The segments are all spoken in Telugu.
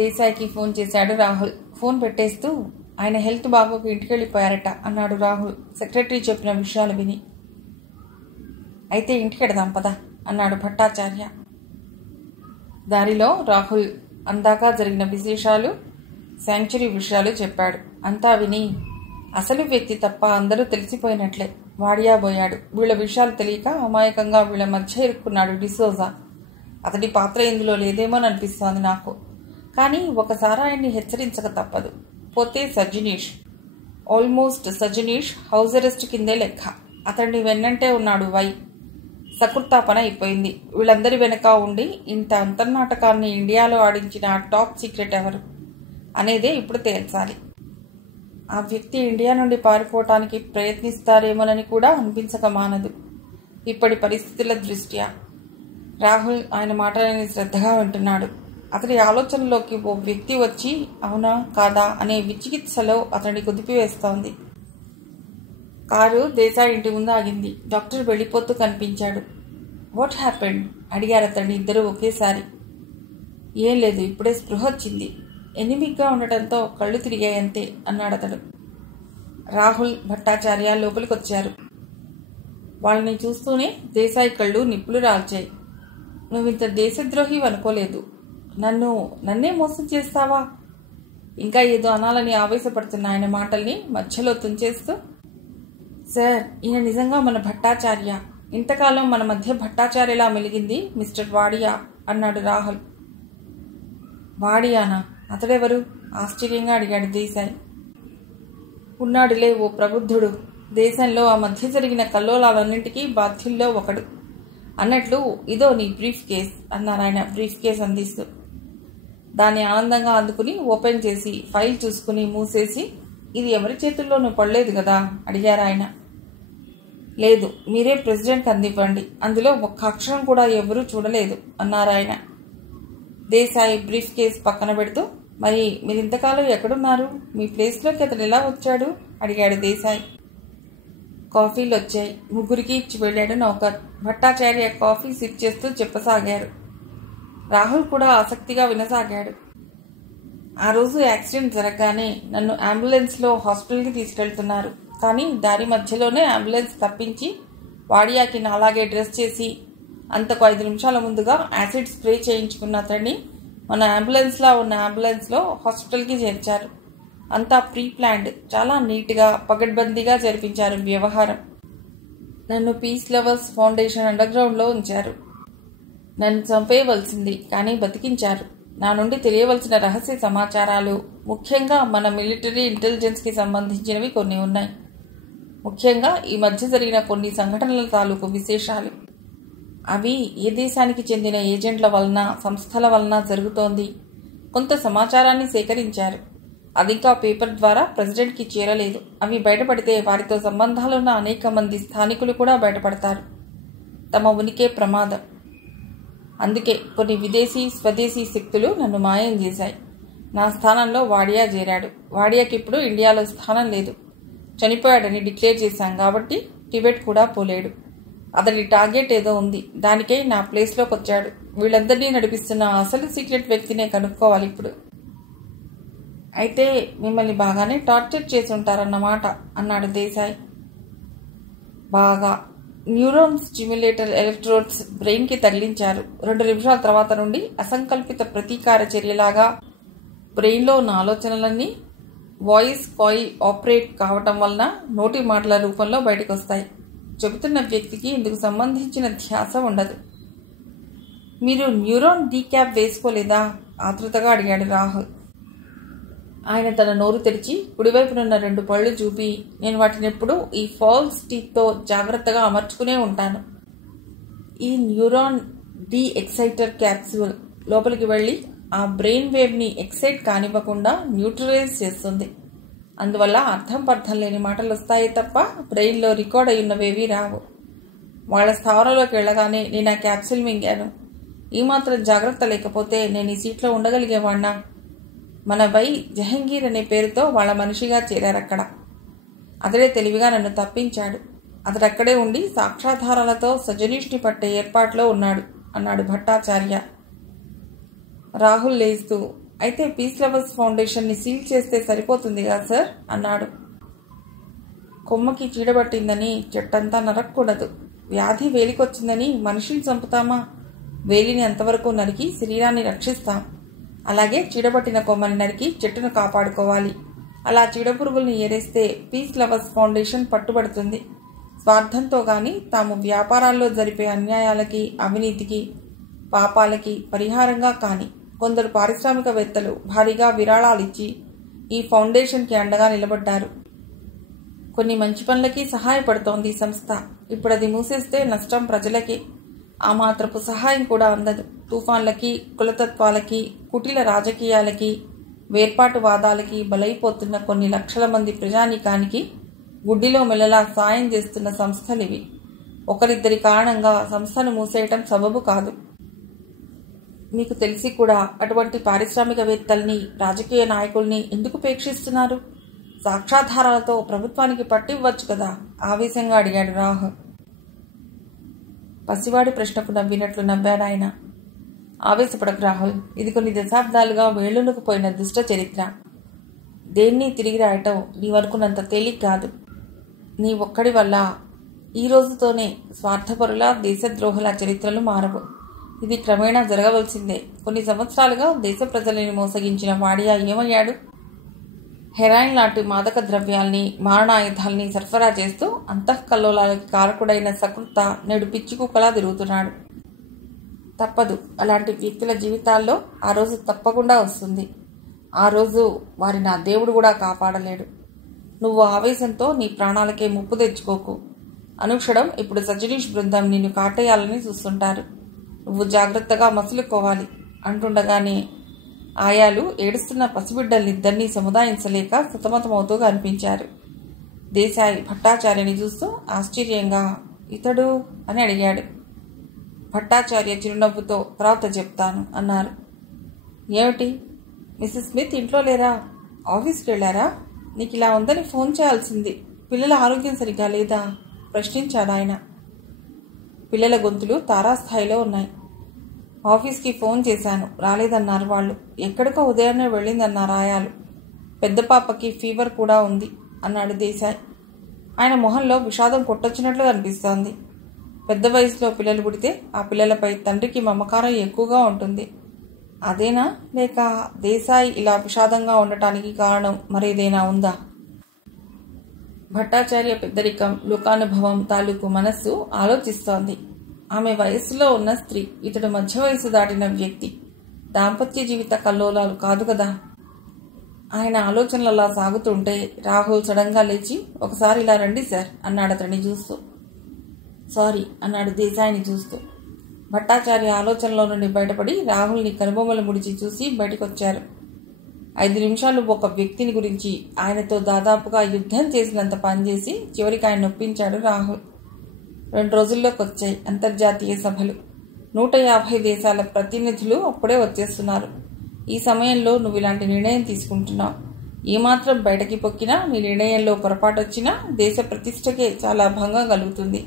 దేశాయికి ఫోన్ చేశాడు రాహుల్. ఫోన్ పెట్టేస్తూ ఆయన హెల్త్ బాగోకు ఇంటికి వెళ్ళిపోయారట అన్నాడు రాహుల్ సెక్రటరీ చెప్పిన విషయాలు విని. అయితే ఇంటికి వెడదాం పద అన్నాడు భట్టాచార్య. దారిలో రాహుల్ అందాక జరిగిన విశేషాలు, శాంక్చురీ విషయాలు చెప్పాడు. అంతా విని అసలు వ్యక్తి తప్ప అందరూ తెలిసిపోయినట్లే వాడియాబోయాడు. వీళ్ళ విషయాలు తెలియక అమాయకంగా వీళ్ళ మధ్య ఇరుక్కున్నాడు డిసోజా. అతడి పాత్ర ఇందులో లేదేమోననిపిస్తోంది నాకు. కానీ ఒకసారి ఆయన్ని హెచ్చరించక తప్పదు. పోతే సజ్జనీష్, ఆల్మోస్ట్ సజ్జనీష్ హౌస్ అరెస్ట్ కిందే లెక్క. అతన్ని వెన్నంటే ఉన్నాడు వై. సకృతాపన అయిపోయింది. వీళ్ళందరి వెనక ఉండి ఇంత అంతర్నాటకాన్ని ఇండియాలో ఆడించిన టాప్ సీక్రెట్ ఎవరు అనేదే ఇప్పుడు తేల్చాలి. ఆ వ్యక్తి ఇండియా నుండి పారిపోవటానికి ప్రయత్నిస్తారేమోనని కూడా అనిపించక మానదు ఇప్పటి పరిస్థితుల దృష్ట్యా. రాహుల్ ఆయన మాటలని శ్రద్ధగా వింటున్నాడు. అతడి ఆలోచనలోకి ఓ వ్యక్తి వచ్చి అవునా కాదా అనే విచికిత్సలో అతడిని కుదిపివేస్తోంది. కారు దేశాయి ఇంటి ముందు ఆగింది. డాక్టర్ వెళ్ళిపోతూ కనిపించాడు. వాట్ హ్యాపెండ్ అడిగారు అతడిని ఇద్దరు ఒకేసారి. ఏం లేదు, ఇప్పుడే స్పృహ వచ్చింది. ఎనిమిగ్గా ఉండటంతో కళ్ళు తిరిగాయంతే అన్నాడు అతడు. రాహుల్, భట్టాచార్య లోపలికి వచ్చారు. వాళ్ళని చూస్తూనే దేశాయి కళ్ళు నిప్పులు రాల్చాయి. నువ్వింత దేశద్రోహి అనుకోలేదు. నన్నే మోసం చేస్తావా? ఇంకా ఏదో అనాలని ఆవేశపడుతున్న ఆయన మాటల్ని మధ్యలో తుంచేస్తూ, సార్, ఈయన నిజంగా మన భట్టాచార్య. ఇంతకాలం మన మధ్య భట్టాచార్యలా మెలిగింది మిస్టర్ వాడియా అన్నాడు రాహుల్. వాడియానా? అతడెవరు? ఆశ్చర్యంగా అడిగాడు దేశాయ్. ఉన్నాడులే ఓ ప్రబుద్ధుడు. దేశంలో ఆ మధ్య జరిగిన కల్లోలాలన్నింటికీ బాధ్యుల్లో ఒకడు. అన్నట్లు ఇదో నీ బ్రీఫ్ కేస్ అన్నారు ఆయన బ్రీఫ్ కేస్ అందిస్తూ. దాన్ని ఆనందంగా అందుకుని ఓపెన్ చేసి ఫైల్ చూసుకుని మూసేసి, ఇది ఎవరి చేతుల్లోనూ పడలేదు కదా అడిగారు ఆయన. లేదు, మీరే ప్రెసిడెంట్ అందివ్వండి. అందులో ఒక్క అక్షరం కూడా ఎవరూ చూడలేదు అన్నారు ఆయన. దేశాయి బ్రీఫ్ కేస్ పక్కన పెడుతూ, మరి మీరు ఇంతకాలం ఎక్కడున్నారు? మీ ప్లేస్లోకి అతను ఎలా వచ్చాడు అడిగాడు దేశాయ్. కాఫీలు వచ్చాయి. ముగ్గురికి ఇచ్చి వెళ్ళాడు నౌకర్. భట్టాచార్య కాఫీ సిప్ చేస్తూ చెప్పసాగారు. రాహుల్ కూడా ఆసక్తిగా వినసాగాడు. ఆ రోజు యాక్సిడెంట్ జరగగానే నన్ను అంబులెన్స్లో హాస్పిటల్కి తీసుకెళ్తున్నారు. కానీ దారి మధ్యలోనే అంబులెన్స్ తప్పించి వాడియాకి నాలాగే డ్రెస్ చేసి అంతకు 5 నిమిషాల ముందుగా యాసిడ్ స్ప్రే చేయించుకున్న అతన్ని మన అంబులెన్స్లా ఉన్న అంబులెన్స్లో హాస్పిటల్కి చేర్చారు. అంతా ప్రీ ప్లాన్డ్, చాలా నీట్గా పగడ్బందీగా జరిపించారు వ్యవహారం. నన్ను పీస్ లవర్స్ ఫౌండేషన్ అండర్గ్రౌండ్లో ఉంచారు. నన్ను చంపేయవలసింది, కానీ బతికించారు. నా నుండి తెలియవలసిన రహస్య సమాచారాలు, ముఖ్యంగా మన మిలిటరీ ఇంటెలిజెన్స్కి సంబంధించినవి కొన్ని ఉన్నాయి. ముఖ్యంగా ఈ మధ్య జరిగిన కొన్ని సంఘటనల తాలూకు విశేషాలు. అవి ఏ దేశానికి చెందిన ఏజెంట్ల వలన, సంస్థల వలన జరుగుతోంది. కొంత సమాచారాన్ని సేకరించారు. అది ఇంకా పేపర్ ద్వారా ప్రెసిడెంట్కి చేరలేదు. అవి బయటపడితే వారితో సంబంధాలున్న అనేక మంది స్థానికులు కూడా బయటపడతారు. తమ ఉనికే ప్రమాదం. అందుకే కొన్ని విదేశీ, స్వదేశీ శక్తులు నన్ను మాయం చేశాయి. నా స్థానంలో వాడియా చేరాడు. వాడియాకి ఇప్పుడు ఇండియాలో స్థానం లేదు. చనిపోయాడని డిక్లేర్ చేశాం కాబట్టి టిబెట్ కూడా పోలేడు. అతడి టార్గెట్ ఏదో ఉంది. దానికై నా ప్లేస్లోకి వచ్చాడు. వీళ్ళందరినీ నడిపిస్తున్న అసలు సీక్రెట్ వ్యక్తినే కనుక్కోవాలి ఇప్పుడు. అయితే మిమ్మల్ని బాగానే టార్చర్ చేసి ఉంటారన్నమాట అన్నాడు దేశాయ్. బాగా. న్యూరాన్ స్టిమ్యులేటర్ ఎలక్ట్రోడ్స్ బ్రెయిన్కి తగిలించారు. 2 నిమిషాల తర్వాత నుండి అసంకల్పిత ప్రతీకార చర్యలాగా బ్రెయిన్లో ఉన్న ఆలోచనలన్నీ వాయిస్ కాయిల్ ఆపరేట్ కావటం వలన నోటి మాటల రూపంలో బయటకు వస్తాయి. చెబుతున్న వ్యక్తికి ఇందుకు సంబంధించిన ధ్యాస ఉండదు. మీరు న్యూరాన్ డీక్యాప్ వేసుకోలేదా ఆతృతగా అడిగాడు రాహుల్. ఆయన తన నోరు తెరిచి కుడివైపునున్న 2 పళ్ళు చూపి, నేను వాటిని ఎప్పుడు ఈ ఫాల్స్ టీత్తో జాగ్రత్తగా అమర్చుకునే ఉంటాను. ఈ న్యూరాన్ డీ ఎక్సైటర్ క్యాప్సూల్ లోపలికి వెళ్ళి ఆ బ్రెయిన్ వేవ్ని ఎక్సైట్ కానివ్వకుండా న్యూట్రలైజ్ చేస్తుంది. అందువల్ల అర్థం పర్థం లేని మాటలు వస్తాయి తప్ప బ్రెయిన్లో రికార్డ్ అయి ఉన్నవేవీ రావు. వాళ్ళ స్థావరంలోకి వెళ్ళగానే నేను ఆ క్యాప్సూల్ మింగాను. ఈ మాత్రం జాగ్రత్త లేకపోతే నేను ఈ సీట్లో ఉండగలిగేవాణ్ణా? మన వై జహంగీర్ అనే పేరుతో వాళ్ళ మనిషిగా చేరారక్కడ. అతడే తెలివిగా నన్ను తప్పించాడు. అతడక్కడే ఉండి సాక్ష్యాధారాలతో సజనీష్ని పట్టే ఏర్పాట్లో ఉన్నాడు అన్నాడు భట్టాచార్య. రాహుల్ లేస్తూ, అయితే పీస్ లవర్స్ ఫౌండేషన్ని సీల్ చేస్తే సరిపోతుందిగా సార్ అన్నాడు. కొమ్మకి చీడబట్టిందని చెట్టంతా నరక్కూడదు. వ్యాధి వేలికొచ్చిందని మనిషిని చంపుతామా? వేలిని అంతవరకు నరికి శరీరాన్ని రక్షిస్తాం. అలాగే చీడబట్టిన కొమ్మని నరికి చెట్టును కాపాడుకోవాలి. అలా చీడపురుగుల్ని ఏరేస్తే పీస్ లవర్స్ ఫౌండేషన్ పట్టుబడుతుంది. స్వార్థంతో గాని తాము వ్యాపారాల్లో జరిపే అన్యాయాలకి, అవినీతికి, పాపాలకి పరిహారంగా కాని కొందరు పారిశ్రామికవేత్తలు భారీగా విరాళాలిచ్చి ఈ ఫౌండేషన్కి అండగా నిలబడ్డారు. కొన్ని మంచి పనులకి సహాయపడుతోంది ఈ సంస్థ. ఇప్పుడు అది మూసేస్తే నష్టం ప్రజలకే. ఆ మాత్రపు సహాయం కూడా అందదు. తుఫాన్లకి, కులతత్వాలకి, కుటిల రాజకీయాలకి, వేర్పాటువాదాలకి బలైపోతున్న కొన్ని లక్షల మంది ప్రజానీకానికి గుడ్డిలో మెల్లలా సాయం చేస్తున్న సంస్థలివి. ఒకరిద్దరి కారణంగా సంస్థను మూసేయటం సబబు కాదు. మీకు తెలిసి కూడా అటువంటి పారిశ్రామికవేత్తల్ని, రాజకీయ నాయకుల్ని ఎందుకు ఉపేక్షిస్తున్నారు? సాక్ష్యాధారాలతో ప్రభుత్వానికి పట్టివ్వచ్చు కదా ఆవేశంగా అడిగాడు రాహుల్. పసివాడి ప్రశ్నకు నవ్వినట్లు నవ్వాడాయన. ఆవేశపడకు రాహుల్, ఇది కొన్ని దశాబ్దాలుగా వేళ్లునుకుపోయిన దుష్ట చరిత్ర. దేన్ని తిరిగి రాయటం నీవనుకున్నంత తేలిక కాదు. నీ ఒక్కడి వల్ల ఈ రోజుతోనే స్వార్థపరుల, దేశద్రోహుల చరిత్రలు మారవు. ఇది క్రమేణా జరగవలసిందే. కొన్ని సంవత్సరాలుగా దేశ ప్రజలని మోసగించిన వాడియా ఏమయ్యాడు? హెరాయిన్ లాంటి మాదక ద్రవ్యాల్ని, మారణాయుధాల్ని సరఫరా చేస్తూ అంతఃకల్లోలాలకి కారకుడైన సకృత నేడు పిచ్చి కుక్కలా తిరుగుతున్నాడు. తప్పదు. అలాంటి వ్యక్తుల జీవితాల్లో ఆ రోజు తప్పకుండా వస్తుంది. ఆ రోజు వారిని ఆ దేవుడు కూడా కాపాడలేడు. నువ్వు ఆవేశంతో నీ ప్రాణాలకే ముప్పు తెచ్చుకోకు. అనుక్షణం ఇప్పుడు సజనీష్ బృందం నిన్ను కాటేయాలని చూస్తుంటారు. నువ్వు జాగ్రత్తగా మసులుకోవాలి అంటుండగానే ఆయాలు ఏడుస్తున్న పసిబిడ్డల్నిద్దరినీ సముదాయించలేక సతమతమవుతూ కనిపించారు. దేశాయి భట్టాచార్యని చూస్తూ ఆశ్చర్యంగా ఇతడు అని అడిగాడు. భట్టాచార్య చిరునవ్వుతో తర్వాత చెప్తాను అన్నారు. ఏమిటి, మిస్సెస్ స్మిత్ ఇంట్లో లేరా? ఆఫీస్కి వెళ్ళారా? నీకు ఇలా ఉందని ఫోన్ చేయాల్సింది. పిల్లల ఆరోగ్యం సరిగ్గా లేదా? ప్రశ్నించాడు ఆయన. పిల్లల గొంతులు తారాస్థాయిలో ఉన్నాయి. ఆఫీస్కి ఫోన్ చేశాను, రాలేదన్నారు వాళ్ళు. ఎక్కడికో ఉదయాన్నే వెళ్ళిందన్నారు ఆయాలు. పెద్ద పాపకి ఫీవర్ కూడా ఉంది అన్నాడు దేశాయ్. ఆయన మొహంలో విషాదం కొట్టొచ్చినట్లు అనిపిస్తోంది. పెద్ద వయసులో పిల్లలు పుడితే ఆ పిల్లలపై తండ్రికి మమకారం ఎక్కువగా ఉంటుంది. అదేనా, లేక దేశాయ్ ఇలా విషాదంగా ఉండటానికి కారణం మరేదైనా ఉందా? భట్టాచార్య పెద్దరికం, లోకానుభవం తాలూకు మనస్సు ఆలోచిస్తోంది. ఆమె వయస్సులో ఉన్న స్త్రీ, ఇతడు మధ్య వయసు దాటిన వ్యక్తి. దాంపత్య జీవిత కల్లోలాలు కాదు కదా. ఆయన ఆలోచనలలా సాగుతుంటే రాహుల్ సడన్గా లేచి, ఒకసారి ఇలా రండి సార్ అన్నాడు అతన్ని చూస్తూ. సారీ అన్నాడు దేశాయిని చూస్తూ. భట్టాచార్య ఆలోచనలో నుండి బయటపడి రాహుల్ని కనుబొమ్మలు ముడిచి చూసి బయటకొచ్చారు. 5 నిమిషాలు ఒక వ్యక్తిని గురించి ఆయనతో దాదాపుగా యుద్ధం చేసినంత పనిచేసి చివరికి ఆయన నొప్పించాడు రాహుల్. 2 రోజుల్లోకి వచ్చాయి అంతర్జాతీయ సభలు. 150 దేశాల ప్రతినిధులు అప్పుడే వచ్చేస్తున్నారు. ఈ సమయంలో నువ్వు ఇలాంటి నిర్ణయం తీసుకుంటున్నావు. ఏమాత్రం బయటకి పొక్కినా, నీ నిర్ణయంలో పొరపాటు వచ్చినా దేశ ప్రతిష్టకే చాలా భంగం కలుగుతుంది.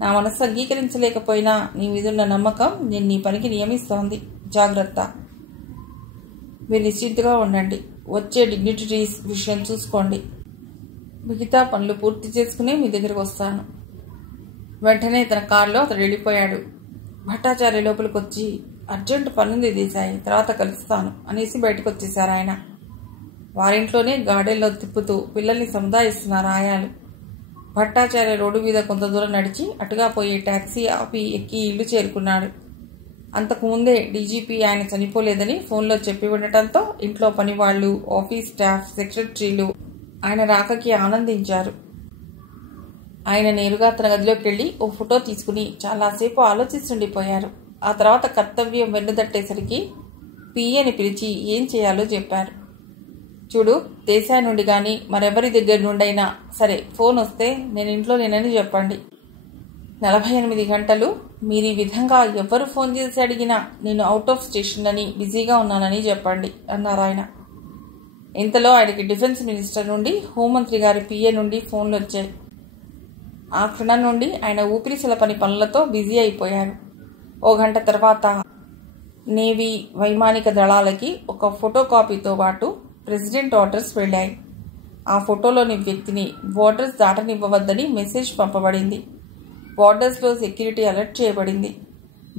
నా మనస్సు అంగీకరించలేకపోయినా నీ మీదున్న నమ్మకం నేను నీ పనికి నియమిస్తోంది. జాగ్రత్త. మీరు నిశ్చింతగా ఉండండి. వచ్చే డిగ్నిటరీస్ విషయం చూసుకోండి. మిగతా పనులు పూర్తి చేసుకుని మీ దగ్గరకు వస్తాను. వెంటనే తన కారులో అతడు వెళ్ళిపోయాడు. భట్టాచార్య లోపలికి వచ్చి, అర్జెంటు పనుంది దేశాయి, తర్వాత కలుస్తాను అనేసి బయటకు వచ్చేశారు ఆయన. వారింట్లోనే గార్డెన్లో తిప్పుతూ పిల్లల్ని సముదాయిస్తున్నారు ఆయాలు. భట్టాచార్య రోడ్డు మీద కొంత దూరం నడిచి అటుగా పోయి టాక్సీ ఆపి ఎక్కి ఇల్లు చేరుకున్నాడు. అంతకుముందే డీజీపీ ఆయన చనిపోలేదని ఫోన్లో చెప్పి ఉండటంతో ఇంట్లో పనివాళ్లు, ఆఫీస్ స్టాఫ్, సెక్రటరీలు ఆయన రాకకి ఆనందించారు. ఆయన నేరుగా తన గదిలోకి వెళ్లి ఓ ఫోటో తీసుకుని చాలాసేపు ఆలోచిస్తుండిపోయారు. ఆ తర్వాత కర్తవ్యం వెన్నుదట్టేసరికి పిఏని పిలిచి ఏం చేయాలో చెప్పారు. చూడు, దేశాయి నుండి కానీ మరెవరి దగ్గర నుండైనా సరే ఫోన్ వస్తే నేను ఇంట్లో లేనని చెప్పండి. 48 గంటలు మీరు ఈ విధంగా ఎవ్వరు ఫోన్ చేసి అడిగినా నేను అవుట్ ఆఫ్ స్టేషన్ అని, బిజీగా ఉన్నానని చెప్పండి అన్నారు ఆయన. ఇంతలో ఆయనకి డిఫెన్స్ మినిస్టర్ నుండి, హోంమంత్రి గారి పిఏ నుండి ఫోన్లు వచ్చాయి. ఆ క్షణం నుండి ఆయన ఊపిరి సలపని పనులతో బిజీ అయిపోయారు. 1 గంట తర్వాత నేవీ, వైమానిక దళాలకి ఒక ఫోటో కాపీతో పాటు ప్రెసిడెంట్ ఆర్డర్స్ వెళ్ళాయి. ఆ ఫోటోలోని వ్యక్తిని బోర్డర్స్ దాటనివ్వవద్దని మెసేజ్ పంపబడింది. బోర్డర్స్లో సెక్యూరిటీ అలర్ట్ చేయబడింది.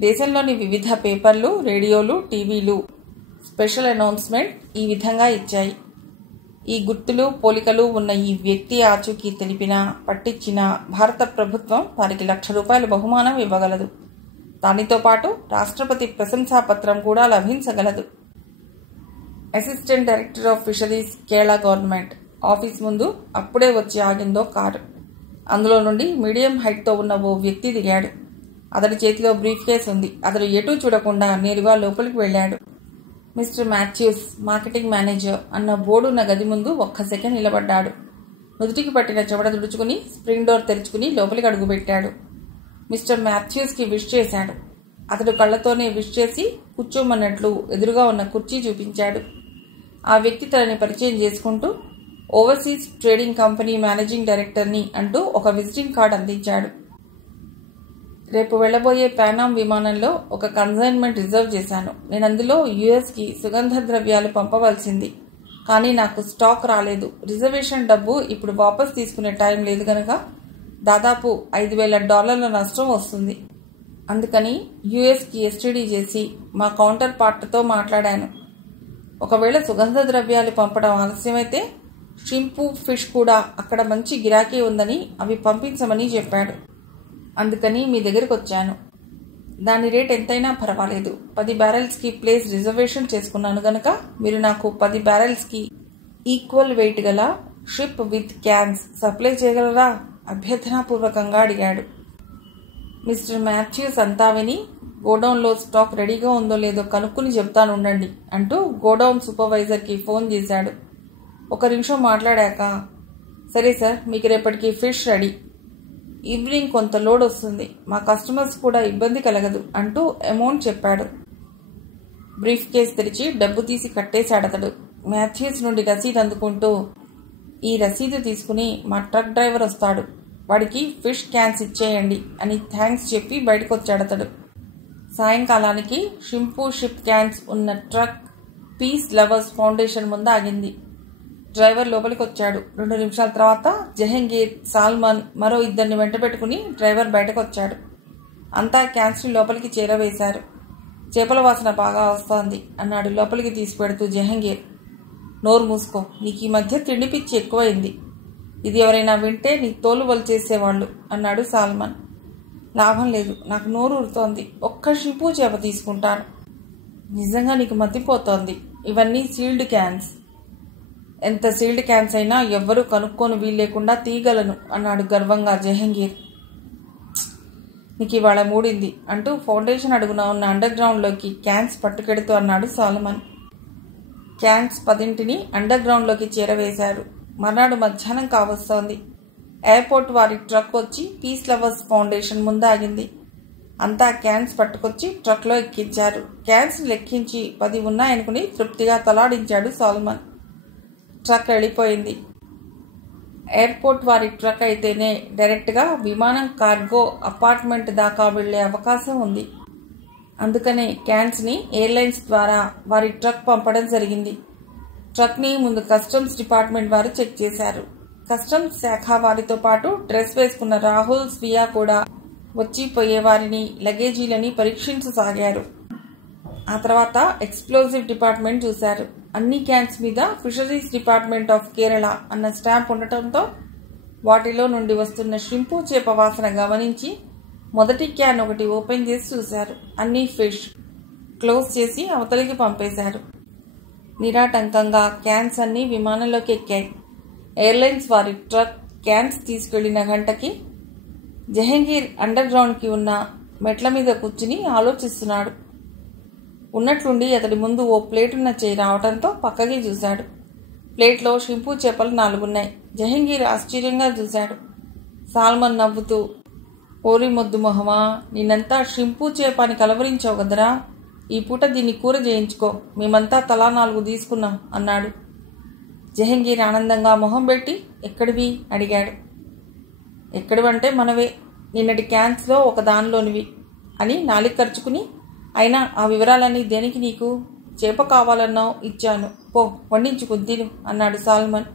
దేశంలోని వివిధ పేపర్లు, రేడియోలు, టీవీలు స్పెషల్ అనౌన్స్మెంట్ ఈ విధంగా ఇచ్చాయి. ఈ గుర్తులు, పోలికలు ఉన్న ఈ వ్యక్తి ఆచూకీ తెలిపినా, పట్టించినా భారత ప్రభుత్వం వారికి ₹1,00,000 బహుమానం ఇవ్వగలదు. దానితో పాటు రాష్ట్రపతి ప్రశంసాపత్రం కూడా లభించగలదు. Assistant director of fisheries, Kerala government office ముందు అప్పుడే వచ్చి ఆగిందో కారు. అందులో నుండి మీడియం హైట్తో ఉన్న ఓ వ్యక్తి దిగాడు. అతడి చేతిలో బ్రీఫ్ కేస్ ఉంది. అతడు ఎటూ చూడకుండా నేరుగా లోపలికి వెళ్ళాడు. మిస్టర్ మాథ్యూస్, మార్కెటింగ్ మేనేజర్ అన్న బోర్డున్న గది ముందు ఒక్క సెకండ్ నిలబడ్డాడు. నుదుటికి పట్టిన చెమట తుడుచుకుని స్ప్రింగ్ డోర్ తెరుచుకుని లోపలికి అడుగుపెట్టాడు. మిస్టర్ మాథ్యూస్కి విష్ చేశాడు. అతడు కళ్లతోనే విష్ చేసి కూర్చోమన్నట్లు ఎదురుగా ఉన్న కుర్చీ చూపించాడు. ఆ వ్యక్తి తనని పరిచయం చేసుకుంటూ ఓవర్సీస్ ట్రేడింగ్ కంపెనీ మేనేజింగ్ డైరెక్టర్ని అంటూ ఒక విజిటింగ్ కార్డు అందించాడు. రేపు వెళ్లబోయే పానామ్ విమానంలో ఒక కన్సైన్మెంట్ రిజర్వ్ చేశాను. నేను అందులో యుఎస్కి సుగంధ ద్రవ్యాలు పంపవలసింది. కానీ నాకు స్టాక్ రాలేదు. రిజర్వేషన్ డబ్బు ఇప్పుడు వాపస్ తీసుకునే టైం లేదు కనుక దాదాపు $5,000 నష్టం వస్తుంది. అందుకని యుఎస్కి ఎస్టీడీ చేసి మా కౌంటర్ పార్ట్తో మాట్లాడాను. ఒకవేళ సుగంధ ద్రవ్యాలు పంపడం ఆలస్యమైతే షింపు, ఫిష్ కూడా అక్కడ మంచి గిరాకీ ఉందని అవి పంపించమని చెప్పాడు. అందుకని మీ దగ్గరకు వచ్చాను. దాని రేట్ ఎంతైనా పర్వాలేదు. 10 బ్యారెల్స్కి ప్లేస్ రిజర్వేషన్ చేసుకున్నాను గనక మీరు నాకు 10 బ్యారెల్స్కి ఈక్వల్ వెయిట్ గల షిప్ విత్ క్యాన్స్ సప్లై చేయగలరా? అభ్యర్థనాపూర్వకంగా అడిగాడు. మిస్టర్ మాథ్యూస్ అంతా విని గోడౌన్లో స్టాక్ రెడీగా ఉందో లేదో కనుక్కుని చెప్తానుండండి అంటూ గోడౌన్ సూపర్వైజర్కి ఫోన్ చేశాడు. 1 నిమిషం మాట్లాడాక, సరే సార్, మీకు రేపటికి ఫిష్ రెడీ. ఈవినింగ్ కొంత లోడ్ వస్తుంది. మా కస్టమర్స్ కూడా ఇబ్బంది కలగదు అంటూ అమౌంట్ చెప్పాడు. బ్రీఫ్ కేస్ తెరిచి డబ్బు తీసి కట్టేశాడతడు. మాథ్యూస్ నుండి రసీదు అందుకుంటూ, ఈ రసీదు తీసుకుని మా ట్రక్ డ్రైవర్ వస్తాడు, వాడికి ఫిష్ క్యాన్స్ ఇచ్చేయండి అని థ్యాంక్స్ చెప్పి బయటకు వచ్చాడతడు. సాయంకాలానికి షింపు షిప్ క్యాన్స్ ఉన్న ట్రక్ పీస్ లవర్స్ ఫౌండేషన్ ముందు ఆగింది. డ్రైవర్ లోపలికి వచ్చాడు. 2 నిమిషాల తర్వాత జహంగీర్, సాల్మన్ మరో 2 వెంట పెట్టుకుని డ్రైవర్ బయటకు వచ్చాడు. అంతా క్యాన్స్ని లోపలికి చేరవేశారు. చేపల వాసన బాగా వస్తోంది అన్నాడు లోపలికి తీసుకుపెడుతూ జహంగీర్. నోరు మూసుకో, నీకు ఈ మధ్య తిండి పిచ్చి ఎక్కువైంది. ఇది ఎవరైనా వింటే నీ తోలు వలిచేసేవాళ్ళు అన్నాడు సాల్మన్. లాభం లేదు, నాకు నోరు ఊరుతోంది. ఒక్క షింపు చేప తీసుకుంటాను. నిజంగా నీకు మతిపోతోంది. ఇవన్నీ సీల్డ్ క్యాన్స్. ఎంత సీల్డ్ క్యాన్స్ అయినా ఎవ్వరూ కనుక్కోను వీల్లేకుండా తీయగలను అన్నాడు గర్వంగా జహంగీర్. నీకు ఇవాళ మూడింది అంటూ ఫౌండేషన్ అడుగున ఉన్న అండర్ గ్రౌండ్లోకి క్యాన్స్ పట్టుకెడుతూ అన్నాడు సాల్మన్. క్యాన్స్ 10 అండర్ గ్రౌండ్లోకి చేరవేశారు. మర్నాడు మధ్యాహ్నం కావస్తోంది. ఎయిర్పోర్ట్ వారి ట్రక్ వచ్చి పీస్ లవర్స్ ఫౌండేషన్ ముందు ఆగింది. అంతా క్యాన్స్ పట్టుకొచ్చి ట్రక్లో ఎక్కించారు. క్యాన్స్ లెక్కించి 10 ఉన్నాయనుకుని తృప్తిగా తలాడించాడు సాల్మన్. ట్రక్ వెళ్ళిపోయింది. ఎయిర్పోర్ట్ వారి ట్రక్ అయితేనే డైరెక్ట్గా విమానం కార్గో అపార్ట్మెంట్ దాకా వెళ్లే అవకాశం ఉంది. అందుకనే క్యాన్స్ని ఎయిర్లైన్స్ ద్వారా వారి ట్రక్ పంపడం జరిగింది. ట్రక్ని ముందు కస్టమ్స్ డిపార్ట్మెంట్ వారు చెక్ చేశారు. కస్టమ్స్ శాఖ వారితో పాటు డ్రెస్ వేసుకున్న రాహుల్, స్వియా కూడా వచ్చి పోయేవారిని, లగేజీలని పరీక్షించసాగారు. ఆ తర్వాత ఎక్స్ప్లోజివ్ డిపార్ట్మెంట్ చూశారు. అన్ని క్యాన్స్ మీద ఫిషరీస్ డిపార్ట్మెంట్ ఆఫ్ కేరళ అన్న స్టాంప్ ఉండటంతో వాటిలో నుండి వస్తున్న షింపు చేప వాసన గమనించి మొదటి క్యాన్ ఒకటి ఓపెన్ చేసి చూశారు. అన్ని ఫిష్. క్లోజ్ చేసి అవతలికి పంపేశారు. నిరాటంకంగా క్యాన్స్ అన్నీ విమానంలోకి ఎక్కాయి. ఎయిర్లైన్స్ వారి ట్రక్ క్యాన్స్ తీసుకెళ్లిన గంటకి జహంగీర్ అండర్ గ్రౌండ్కి ఉన్న మెట్ల మీద కూర్చుని ఆలోచిస్తున్నాడు. ఉన్నట్లుండి అతడి ముందు ఓ ప్లేటున్న చేయి రావడంతో పక్కకి చూశాడు. ప్లేట్లో షింపు చేపలు 4 ఉన్నాయి. జహంగీర్ ఆశ్చర్యంగా చూశాడు. సాల్మన్ నవ్వుతూ, ఓరి మొద్దు మొహమా, నిన్నంతా షింపు చేప అని కలవరించావు కదరా, ఈ పూట దీన్ని కూర చేయించుకో, మేమంతా తలా 4 తీసుకున్నాం అన్నాడు. జహంగీర్ ఆనందంగా మొహం పెట్టి, ఎక్కడివి అడిగాడు. ఎక్కడివంటే మనవే, నిన్నటి క్యాన్స్లో ఒక దానిలోనివి అని నాలిక ఖర్చుకుని అయినా ఆ వివరాలన్నీ దేనికి నీకు? చేప కావాలన్నావు, ఇచ్చాను. పో వండించుకుని తిను అన్నాడు సాల్మన్.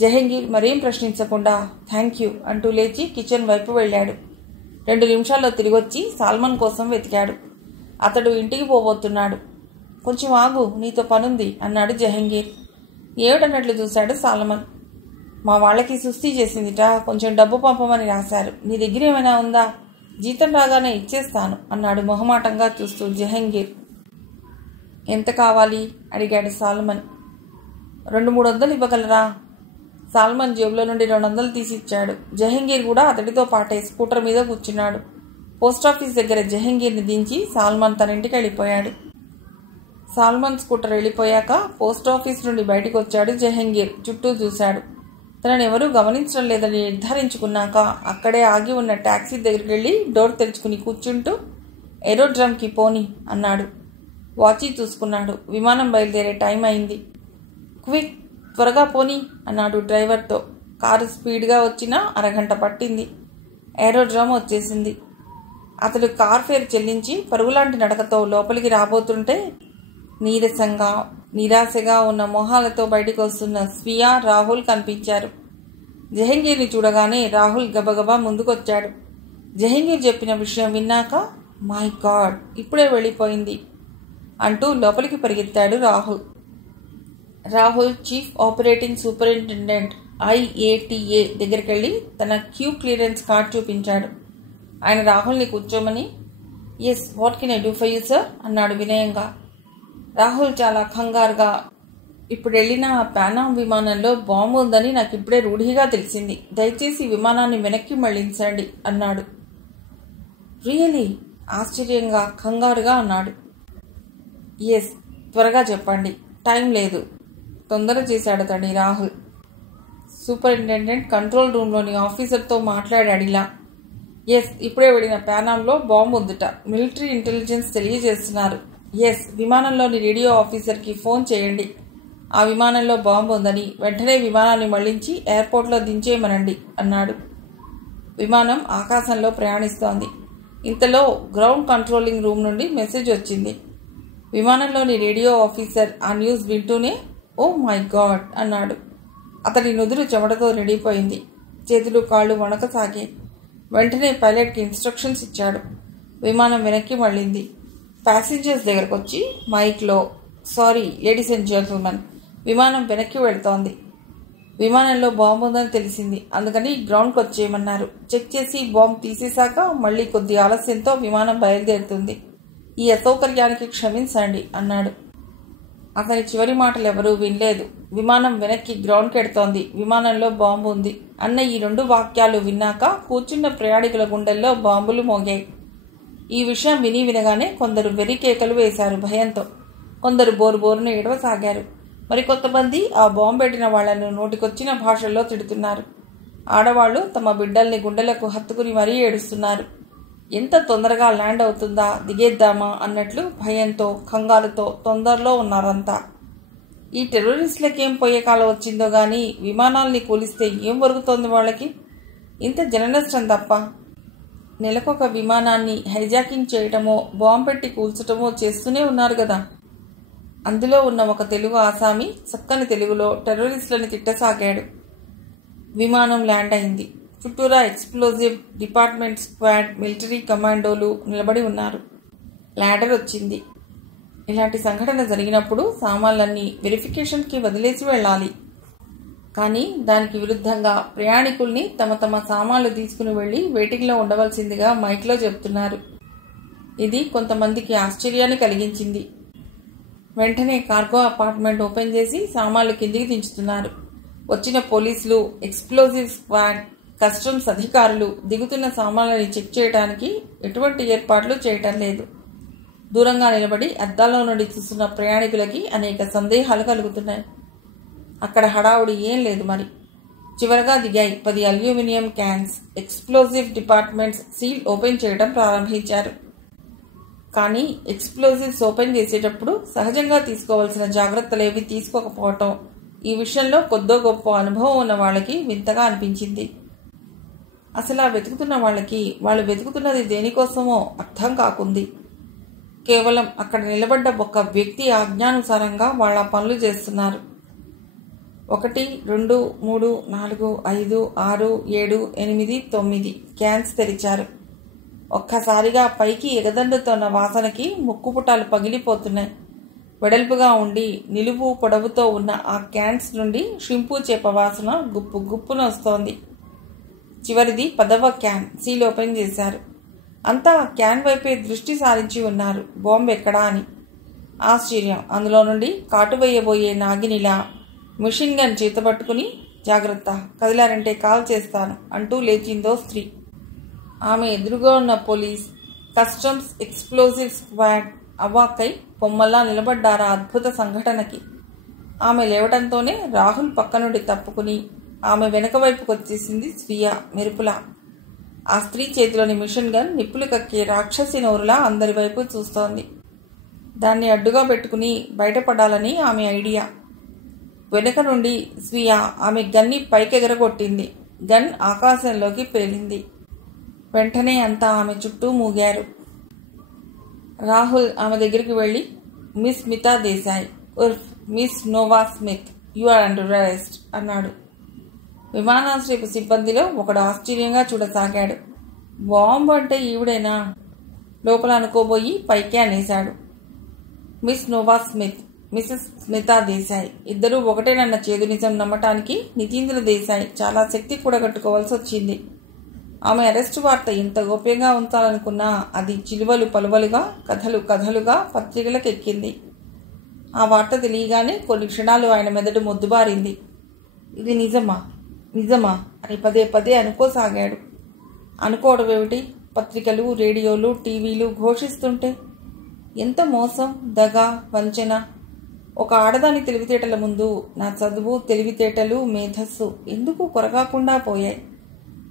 జహంగీర్ మరేం ప్రశ్నించకుండా థ్యాంక్ యూ అంటూ లేచి కిచెన్ వైపు వెళ్ళాడు. 2 నిమిషాల్లో తిరిగొచ్చి సాల్మన్ కోసం వెతికాడు. అతడు ఇంటికి పోబోతున్నాడు. కొంచెం ఆగు, నీతో పనుంది అన్నాడు జహంగీర్. ఏమిటన్నట్లు చూశాడు సాల్మన్. మా వాళ్ళకి సుస్థి చేసిందిట, కొంచెం డబ్బు పంపమని రాశారు. నీ దగ్గర ఏమైనా ఉందా? జీతం రాగానే ఇచ్చేస్తాను అన్నాడు మొహమాటంగా చూస్తూ జహంగీర్. ఎంత కావాలి అడిగాడు సాల్మన్. 200-300 ఇవ్వగలరా? సాల్మన్ జేబులో నుండి 200 తీసిచ్చాడు. జహంగీర్ కూడా అతడితో పాటే స్కూటర్ మీద కూర్చున్నాడు. పోస్టాఫీస్ దగ్గర జహంగీర్ని దించి సాల్మన్ తన ఇంటికి వెళ్ళిపోయాడు. సాల్మన్ స్కూటర్ వెళ్ళిపోయాక పోస్టాఫీస్ నుండి బయటికి వచ్చాడు జహంగీర్. చుట్టూ చూశాడు. తనను ఎవరూ గమనించడం లేదని నిర్ధారించుకున్నాక అక్కడే ఆగి ఉన్న టాక్సీ దగ్గరికి వెళ్ళి డోర్ తెరుచుకుని కూర్చుంటూ ఏరోడ్రమ్కి పోని అన్నాడు. వాచీ చూసుకున్నాడు. విమానం బయలుదేరే టైం అయింది. క్విక్, త్వరగా పోని అన్నాడు డ్రైవర్తో. కారు స్పీడ్గా వచ్చినా అరగంట పట్టింది. ఏరోడ్రమ్ వచ్చేసింది. అతడు కార్ ఫేర్ చెల్లించి పరుగులాంటి నడకతో లోపలికి రాబోతుంటే నీరసంగా నిరాశగా ఉన్న మొహాలతో బయటికి వస్తున్న స్వియా, రాహుల్ కనిపించారు. జహంగీర్ని చూడగానే రాహుల్ గబగబా ముందుకొచ్చాడు. జహంగీర్ చెప్పిన విషయం విన్నాక మై గాడ్, ఇప్పుడే వెళ్ళిపోయింది అంటూ లోపలికి పరిగెత్తాడు Rahul. Rahul chief operating superintendent IATA దగ్గరికి వెళ్ళి తన క్యూ క్లియరెన్స్ కార్డ్ చూపించాడు. ఆయన రాహుల్ని కూర్చోమని yes what can I do for you sir అన్నాడు వినయంగా. రాహుల్ చాలా కంగారుగా ఇప్పుడు వెళ్ళిన పానాం విమానంలో బాంబు ఉందని నాకు ఇప్పుడే రూఢిగా తెలిసింది. దయచేసి విమానాన్ని వెనక్కి మళ్లించండి అన్నాడు. రియలీ? ఆశ్చర్యంగా కంగారుగా అన్నాడు. ఎస్, త్వరగా చెప్పండి, టైం లేదు తొందర చేశాడు అతడి రాహుల్. సూపరింటెండెంట్ కంట్రోల్ రూమ్లోని ఆఫీసర్తో మాట్లాడాడిలా. ఎస్, ఇప్పుడే వెళ్ళిన పానాంలో బాంబు ఉందిట. మిలిటరీ ఇంటెలిజెన్స్ తెలియజేస్తున్నారు. ఎస్, విమానంలోని రేడియో ఆఫీసర్కి ఫోన్ చేయండి. ఆ విమానంలో బాంబు ఉందని, వెంటనే విమానాన్ని మళ్లించి ఎయిర్పోర్ట్లో దించేయమనండి అన్నాడు. విమానం ఆకాశంలో ప్రయాణిస్తోంది. ఇంతలో గ్రౌండ్ కంట్రోలింగ్ రూమ్ నుండి మెసేజ్ వచ్చింది. విమానంలోని రేడియో ఆఫీసర్ ఆ న్యూస్ వింటూనే ఓ మై గాడ్ అన్నాడు. అతడి నుదురు చెమటతో నిండిపోయింది. చేతులు కాళ్ళు వణకసాగాయి. వెంటనే పైలట్కి ఇన్స్ట్రక్షన్స్ ఇచ్చాడు. విమానం వెనక్కి మళ్ళింది. ప్యాసింజర్స్ దగ్గరకు వచ్చి మైక్లో సారీ లేడీస్ అండ్ జెంటిల్మెన్, విమానం వెనక్కి వెళ్తోంది. విమానంలో బాంబు ఉందని తెలిసింది, అందుకని గ్రౌండ్కి వచ్చేయమన్నారు. చెక్ చేసి బాంబు తీసేశాక మళ్ళీ కొద్ది ఆలస్యంతో విమానం బయలుదేరుతుంది. ఈ అసౌకర్యానికి క్షమించండి అన్నాడు. అతని చివరి మాటలు ఎవరూ వినలేదు. విమానం వెనక్కి గ్రౌండ్కి ఎడుతోంది, విమానంలో బాంబు ఉంది అన్న ఈ 2 వాక్యాలు విన్నాక కూర్చున్న ప్రయాణికుల గుండెల్లో బాంబులు మోగాయి. ఈ విషయం వినగానే కొందరు వెర్రికేకలు వేశారు భయంతో. కొందరు బోరుబోరును ఏడవసాగారు. మరికొంతమంది ఆ బాంబు పెట్టిన వాళ్లను నోటికొచ్చిన భాషల్లో తిడుతున్నారు. ఆడవాళ్లు తమ బిడ్డల్ని గుండెలకు హత్తుకుని మరీ ఏడుస్తున్నారు. ఎంత తొందరగా ల్యాండ్ అవుతుందా, దిగేద్దామా అన్నట్లు భయంతో కంగారుతో తొందరలో ఉన్నారంతా. ఈ టెర్రరిస్టులకేం పోయే కాలం వచ్చిందో గాని విమానాల్ని కూలిస్తే ఏం వరుగుతోంది వాళ్ళకి? ఇంత జననష్టం తప్ప. నెలకొక విమానాన్ని హైజాకింగ్ చేయటమో బాంబు పెట్టి కూల్చటమో చేస్తూనే ఉన్నారు కదా. అందులో ఉన్న ఒక తెలుగు ఆసామి చక్కని తెలుగులో టెర్రరిస్టులని తిట్టసాగాడు. విమానం ల్యాండ్ అయింది. చుట్టూరా ఎక్స్ప్లోజివ్ డిపార్ట్మెంట్ స్క్వాడ్, మిలిటరీ కమాండోలు నిలబడి ఉన్నారు. ల్యాడర్ వచ్చింది. ఇలాంటి సంఘటన జరిగినప్పుడు సామాన్లన్నీ వెరిఫికేషన్కి వదిలేసి వెళ్ళాలి. కానీ దానికి విరుద్ధంగా ప్రయాణికుల్ని తమ తమ సామాన్లు తీసుకుని వెళ్లి వెయిటింగ్లో ఉండవలసిందిగా మైక్లో చెప్తున్నారు. ఇది కొంతమందికి ఆశ్చర్యాన్ని కలిగించింది. వెంటనే కార్గో అపార్ట్మెంట్ ఓపెన్ చేసి సామాన్లు కిందికి దించుతున్నారు. వచ్చిన పోలీసులు, ఎక్స్ప్లోజివ్ స్క్వాడ్, కస్టమ్స్ అధికారులు దిగుతున్న సామాన్లని చెక్ చేయడానికి ఎటువంటి ఏర్పాట్లు చేయటం లేదు. దూరంగా నిలబడి అద్దాల్లో నుండి చూస్తున్న ప్రయాణికులకి అనేక సందేహాలు కలుగుతున్నాయి. అక్కడ హడావుడి ఏం లేదు. మరి చివరగా దిగాయి 10 aluminium cans. Explosive departments seal open చేయడం ప్రారంభించారు. కానీ ఎక్స్ప్లోజివ్స్ ఓపెన్ చేసేటప్పుడు సహజంగా తీసుకోవాల్సిన జాగ్రత్తలేవి తీసుకోకపోవటం ఈ విషయంలో కొద్దో గొప్ప అనుభవం ఉన్న వాళ్ళకి వింతగా అనిపించింది. అసలు ఆ వెతుకుతున్న వాళ్ళకి వాళ్ళు వెతుకుతున్నది దేనికోసమో అర్థం కాకుంది. కేవలం అక్కడ నిలబడ్డ ఒక వ్యక్తి ఆజ్ఞానుసారంగా వాళ్ళ పనులు చేస్తున్నారు. 1, 2, 3, 4, 5, 6, 7, 8, 9 క్యాన్స్ తెరిచారు. ఒక్కసారిగా పైకి ఎగదండుతోన్న వాసనకి ముక్కుపుటాలు పగిలిపోతున్నాయి. వెడల్పుగా ఉండి నిలువు పొడవుతో ఉన్న ఆ క్యాన్స్ నుండి షింపు చేప వాసన గుప్పు గుప్పున వస్తోంది. చివరిది 10వ క్యాన్ సీల్ ఓపెన్ చేశారు. అంతా ఆ క్యాన్ వైపే దృష్టి సారించి ఉన్నారు. బాంబు ఎక్కడా అని. ఆశ్చర్యం. అందులో నుండి కాటు వేయబోయే నాగినిలా మిషన్ గన్ చేతపట్టుకుని, జాగ్రత్త, కదిలారంటే కాల్ చేస్తాను అంటూ లేచిందో స్త్రీ. ఆమె ఎదురుగా ఉన్న పోలీస్, కస్టమ్స్, ఎక్స్ప్లోజివ్ స్క్వాడ్ అవాక్కై పొమ్మల్లా నిలబడ్డారా అద్భుత సంఘటనకి. ఆమె లేవటంతోనే రాహుల్ పక్క నుండి తప్పుకుని ఆమె వెనక వైపుకు వచ్చేసింది స్వీయ మెరుపులా. ఆ స్త్రీ చేతిలోని మిషన్ గన్ నిప్పులు కక్కే రాక్షసి నోరులా అందరి వైపు చూస్తోంది. దాన్ని అడ్డుగా పెట్టుకుని బయటపడాలని ఆమె ఐడియా. వెనుక నుండి స్వీయ ఆమె గన్ని పైకెగరగొట్టింది. గన్ ఆకాశంలోకి పేలింది. వెంటనే అంతా ఆమె చుట్టూ మూగారు. రాహుల్ ఆమె దగ్గరికి వెళ్ళి, మిస్ స్మితా దేశాయ్ ఉర్ఫ్ miss Nova Smith, you are under arrest అన్నాడు. విమానాశ్రయపు సిబ్బందిలో ఒకడు ఆశ్చర్యంగా చూడసాగాడు. బాంబు అంటే ఈవిడేనా? లోపల అనుకోబోయి పైకే అనేశాడు. Miss Nova Smith, Mrs Smita Desai ఇద్దరూ ఒకటేనన్న చేదు నిజం నమ్మటానికి నితీంద్ర దేశాయ్ చాలా శక్తి కూడగట్టుకోవాల్సి వచ్చింది. ఆమె అరెస్టు వార్త ఎంత గోప్యంగా ఉంచాలనుకున్నా అది చిలువలు పలువలుగా, కథలు కథలుగా పత్రికలకు ఎక్కింది. ఆ వార్త తెలియగానే కొన్ని క్షణాలు ఆయన మెదడు మొద్దుబారింది. ఇది నిజమా నిజమా అని పదే పదే అనుకోసాగాడు. అనుకోవడం ఏమిటి? పత్రికలు, రేడియోలు, టీవీలు ఘోషిస్తుంటే ఎంత మోసం, దగ, వంచన. ఒక ఆడదాని తెలివితేటల ముందు నా చదువు, తెలివితేటలు, మేధస్సు ఎందుకు కొరగాకుండా పోయాయి?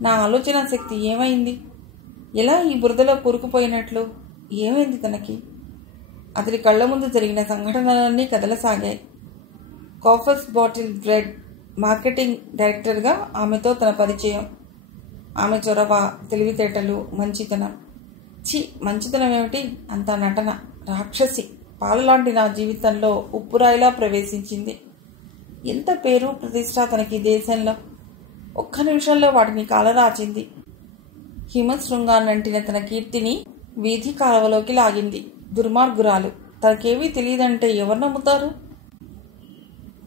నా ఆలోచన శక్తి ఏమైంది? ఎలా ఈ బురదలో కూరుకుపోయినట్లు? ఏమైంది తనకి? అతడి కళ్ల ముందు జరిగిన సంఘటనలన్నీ కదలసాగాయి. కాఫర్స్ బాటిల్ బ్రెడ్ మార్కెటింగ్ డైరెక్టర్గా ఆమెతో తన పరిచయం, ఆమె చొరవ, తెలివితేటలు, మంచితనం. మంచితనం ఏమిటి? అంతా నటన. రాక్షసి పాలలాంటి నా జీవితంలో ఉప్పురాయిలా ప్రవేశించింది. ఎంత పేరు, ప్రతిష్ట తనకి దేశంలో. ఒక్క నిమిషంలో వాటిని కాలరాచింది. హిమశృంగాన్నంటిన తన కీర్తిని వీధి కాలవలోకి లాగింది. దుర్మార్గురాలు. తనకేమీ తెలియదంటే ఎవరు నమ్ముతారు?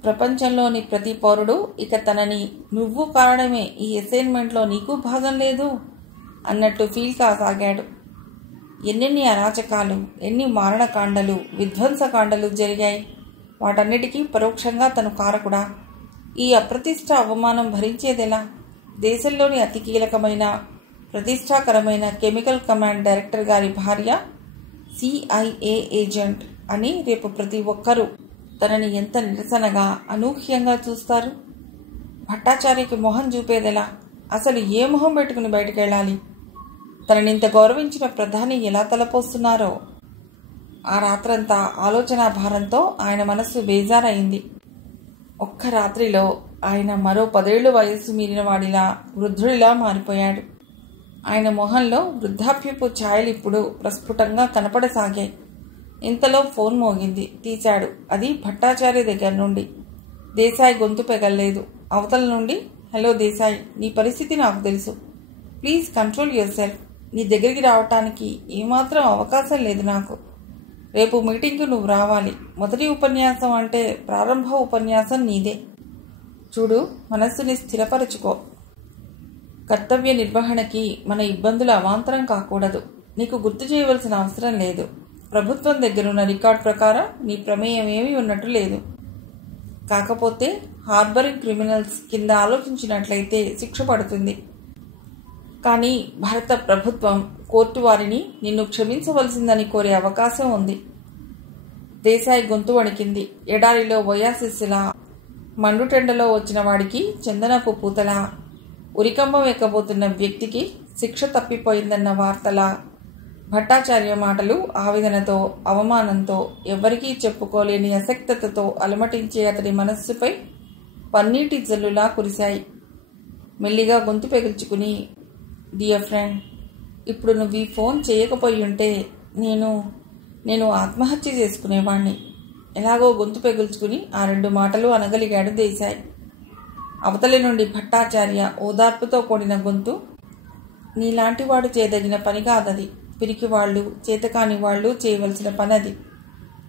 ప్రపంచంలోని ప్రతి పౌరుడు ఇక తనని నువ్వు కారణమే, ఈ అసైన్మెంట్లో నీకు భాగం లేదు అన్నట్టు ఫీల్ కాసాగాడు. ఎన్నెన్ని అరాచకాలు, ఎన్ని మారణకాండలు, విధ్వంసకాండలు జరిగాయి. వాటన్నిటికీ పరోక్షంగా తను కారకుడా? ఈ అప్రతిష్ట, అవమానం భరించేదెలా? దేశంలోని అతి కీలకమైన, ప్రతిష్టాకరమైన కెమికల్ కమాండ్ డైరెక్టర్ గారి భార్య CIA ఏజెంట్ అని రేపు ప్రతి ఒక్కరూ తనని ఎంత నిరసనగా, అనూహ్యంగా చూస్తారు. భట్టాచార్యకి మొహం చూపేదెలా? అసలు ఏ మొహం పెట్టుకుని బయటకెళ్ళాలి? తననింత గౌరవించిన ప్రధాని ఎలా తలపోస్తున్నారో? ఆ రాత్రంతా ఆలోచనా భారంతో ఆయన మనస్సు బేజారైంది. ఒక్క రాత్రిలో ఆయన మరో 10 ఏళ్లు వయస్సు మీరిన వాడిలా, వృద్ధుడిలా మారిపోయాడు. ఆయన మొహంలో వృద్ధాప్యపు ఛాయలిప్పుడు ప్రస్ఫుటంగా కనపడసాగాయి. ఇంతలో ఫోన్ మోగింది. తీశాడు. అది భట్టాచార్య దగ్గర నుండి. దేశాయ్ గొంతు పెగల్లేదు. అవతల నుండి, హలో దేశాయ్, నీ పరిస్థితి నాకు తెలుసు. Please control your self. నీ దగ్గరికి రావటానికి ఏమాత్రం అవకాశం లేదు నాకు. రేపు మీటింగ్కు నువ్వు రావాలి. మొదటి ఉపన్యాసం అంటే ప్రారంభ ఉపన్యాసం నీదే. చూడు, మనస్సుని స్థిరపరచుకో. కర్తవ్య నిర్వహణకి మన ఇబ్బందులు అవాంతరం కాకూడదు. నీకు గుర్తు చేయవలసిన అవసరం లేదు. ప్రభుత్వం దగ్గరున్న రికార్డ్ ప్రకారం నీ ప్రమేయం ఏమీ ఉన్నట్టు లేదు. కాకపోతే హార్బరింగ్ క్రిమినల్స్ కింద ఆలోచించినట్లయితే శిక్ష పడుతుంది. కానీ భారత ప్రభుత్వం, కోర్టు వారిని నిన్ను క్షమించవలసిందని కోరే అవకాశం ఉంది. దేశాయ్ గొంతు వణికింది. ఎడారిలో వయాసిస్సులా, మండుటెండలో వచ్చిన వాడికి చందనపు పూతలా, ఉరికంబం ఎక్కబోతున్న వ్యక్తికి శిక్ష తప్పిపోయిందన్న వార్తలా. భట్టాచార్య మాటలు ఆవేదనతో, అవమానంతో, ఎవ్వరికీ చెప్పుకోలేని అసక్తతతో అలమటించే అతడి మనస్సుపై పన్నీటి జల్లులా కురిశాయి. మెల్లిగా గొంతు పెగిల్చుకుని, డియర్ ఫ్రెండ్, ఇప్పుడు నువ్వు ఈ ఫోన్ చేయకపోయి ఉంటే నేను ఆత్మహత్య చేసుకునేవాణ్ణి. ఎలాగో గొంతు పెగుల్చుకుని ఆ 2 మాటలు అనగలిగాడు దేశాయ్. అవతలి నుండి భట్టాచార్య ఓదార్పుతో కూడిన గొంతు, నీలాంటివాడు చేయదగిన పని కాదది. పిరికివాళ్లు, చేతకాని వాళ్ళు చేయవలసిన పనది.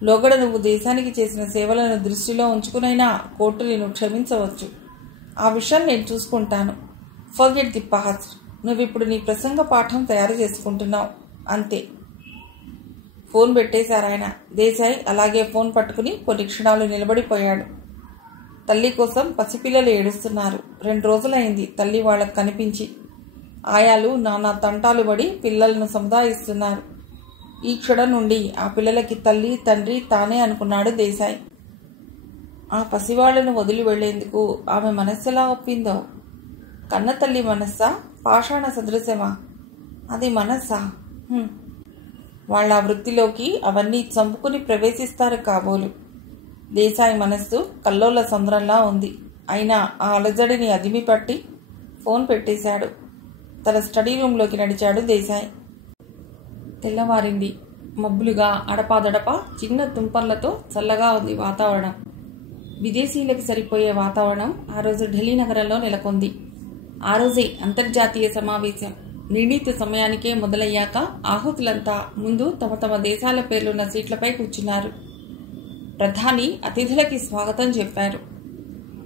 లోగడ నువ్వు దేశానికి చేసిన సేవలను దృష్టిలో ఉంచుకునైనా కోర్టు నిన్ను క్షమించవచ్చు. ఆ విషయం నేను చూసుకుంటాను. Forget the past. నువ్విప్పుడు నీ ప్రసంగ పాఠం తయారు చేసుకుంటున్నావు, అంతే. ఫోన్ పెట్టేశారాయన. దేశాయ్ అలాగే ఫోన్ పట్టుకుని కొన్ని క్షణాలు నిలబడిపోయాడు. తల్లి కోసం పసిపిల్లలు ఏడుస్తున్నారు. 2 రోజులైంది తల్లి వాళ్లకు కనిపించి. ఆయాలు నానా తంటాలు పడి పిల్లలను సముదాయిస్తున్నారు. ఈ క్షణం నుండి ఆ పిల్లలకి తల్లి తండ్రి తానే అనుకున్నాడు దేశాయ్. ఆ పసివాళ్లను వదిలి వెళ్లేందుకు ఆమె మనస్సెలా ఒప్పిందో. కన్న తల్లి మనస్సా, పాషాణ సదృశమా? అది మనస్సా? వాళ్ళ వృత్తిలోకి అవన్నీ చంపుకుని ప్రవేశిస్తారు కాబోలు. దేశాయ్ మనస్సు కల్లోల సంద్రంలా ఉంది. అయినా ఆ అలజడిని అదిమి పట్టి ఫోన్ పెట్టేశాడు. తన స్టడీ రూంలోకి నడిచాడు దేశాయ్. తెల్లవారింది. మబ్బులుగా అడపాదడపా చిన్న తుంపర్లతో చల్లగా ఉంది వాతావరణం. విదేశీయులకు సరిపోయే వాతావరణం ఆ రోజు ఢిల్లీ నగరంలో నెలకొంది. ఆ రోజే అంతర్జాతీయ సమావేశం నిర్ణీత సమయానికే మొదలయ్యాక ఆహుతులంతా ముందు తమ తమ దేశాల పేర్లున్న సీట్లపై కూర్చున్నారు. ప్రధాని అతిథులకి స్వాగతం చెప్పారు.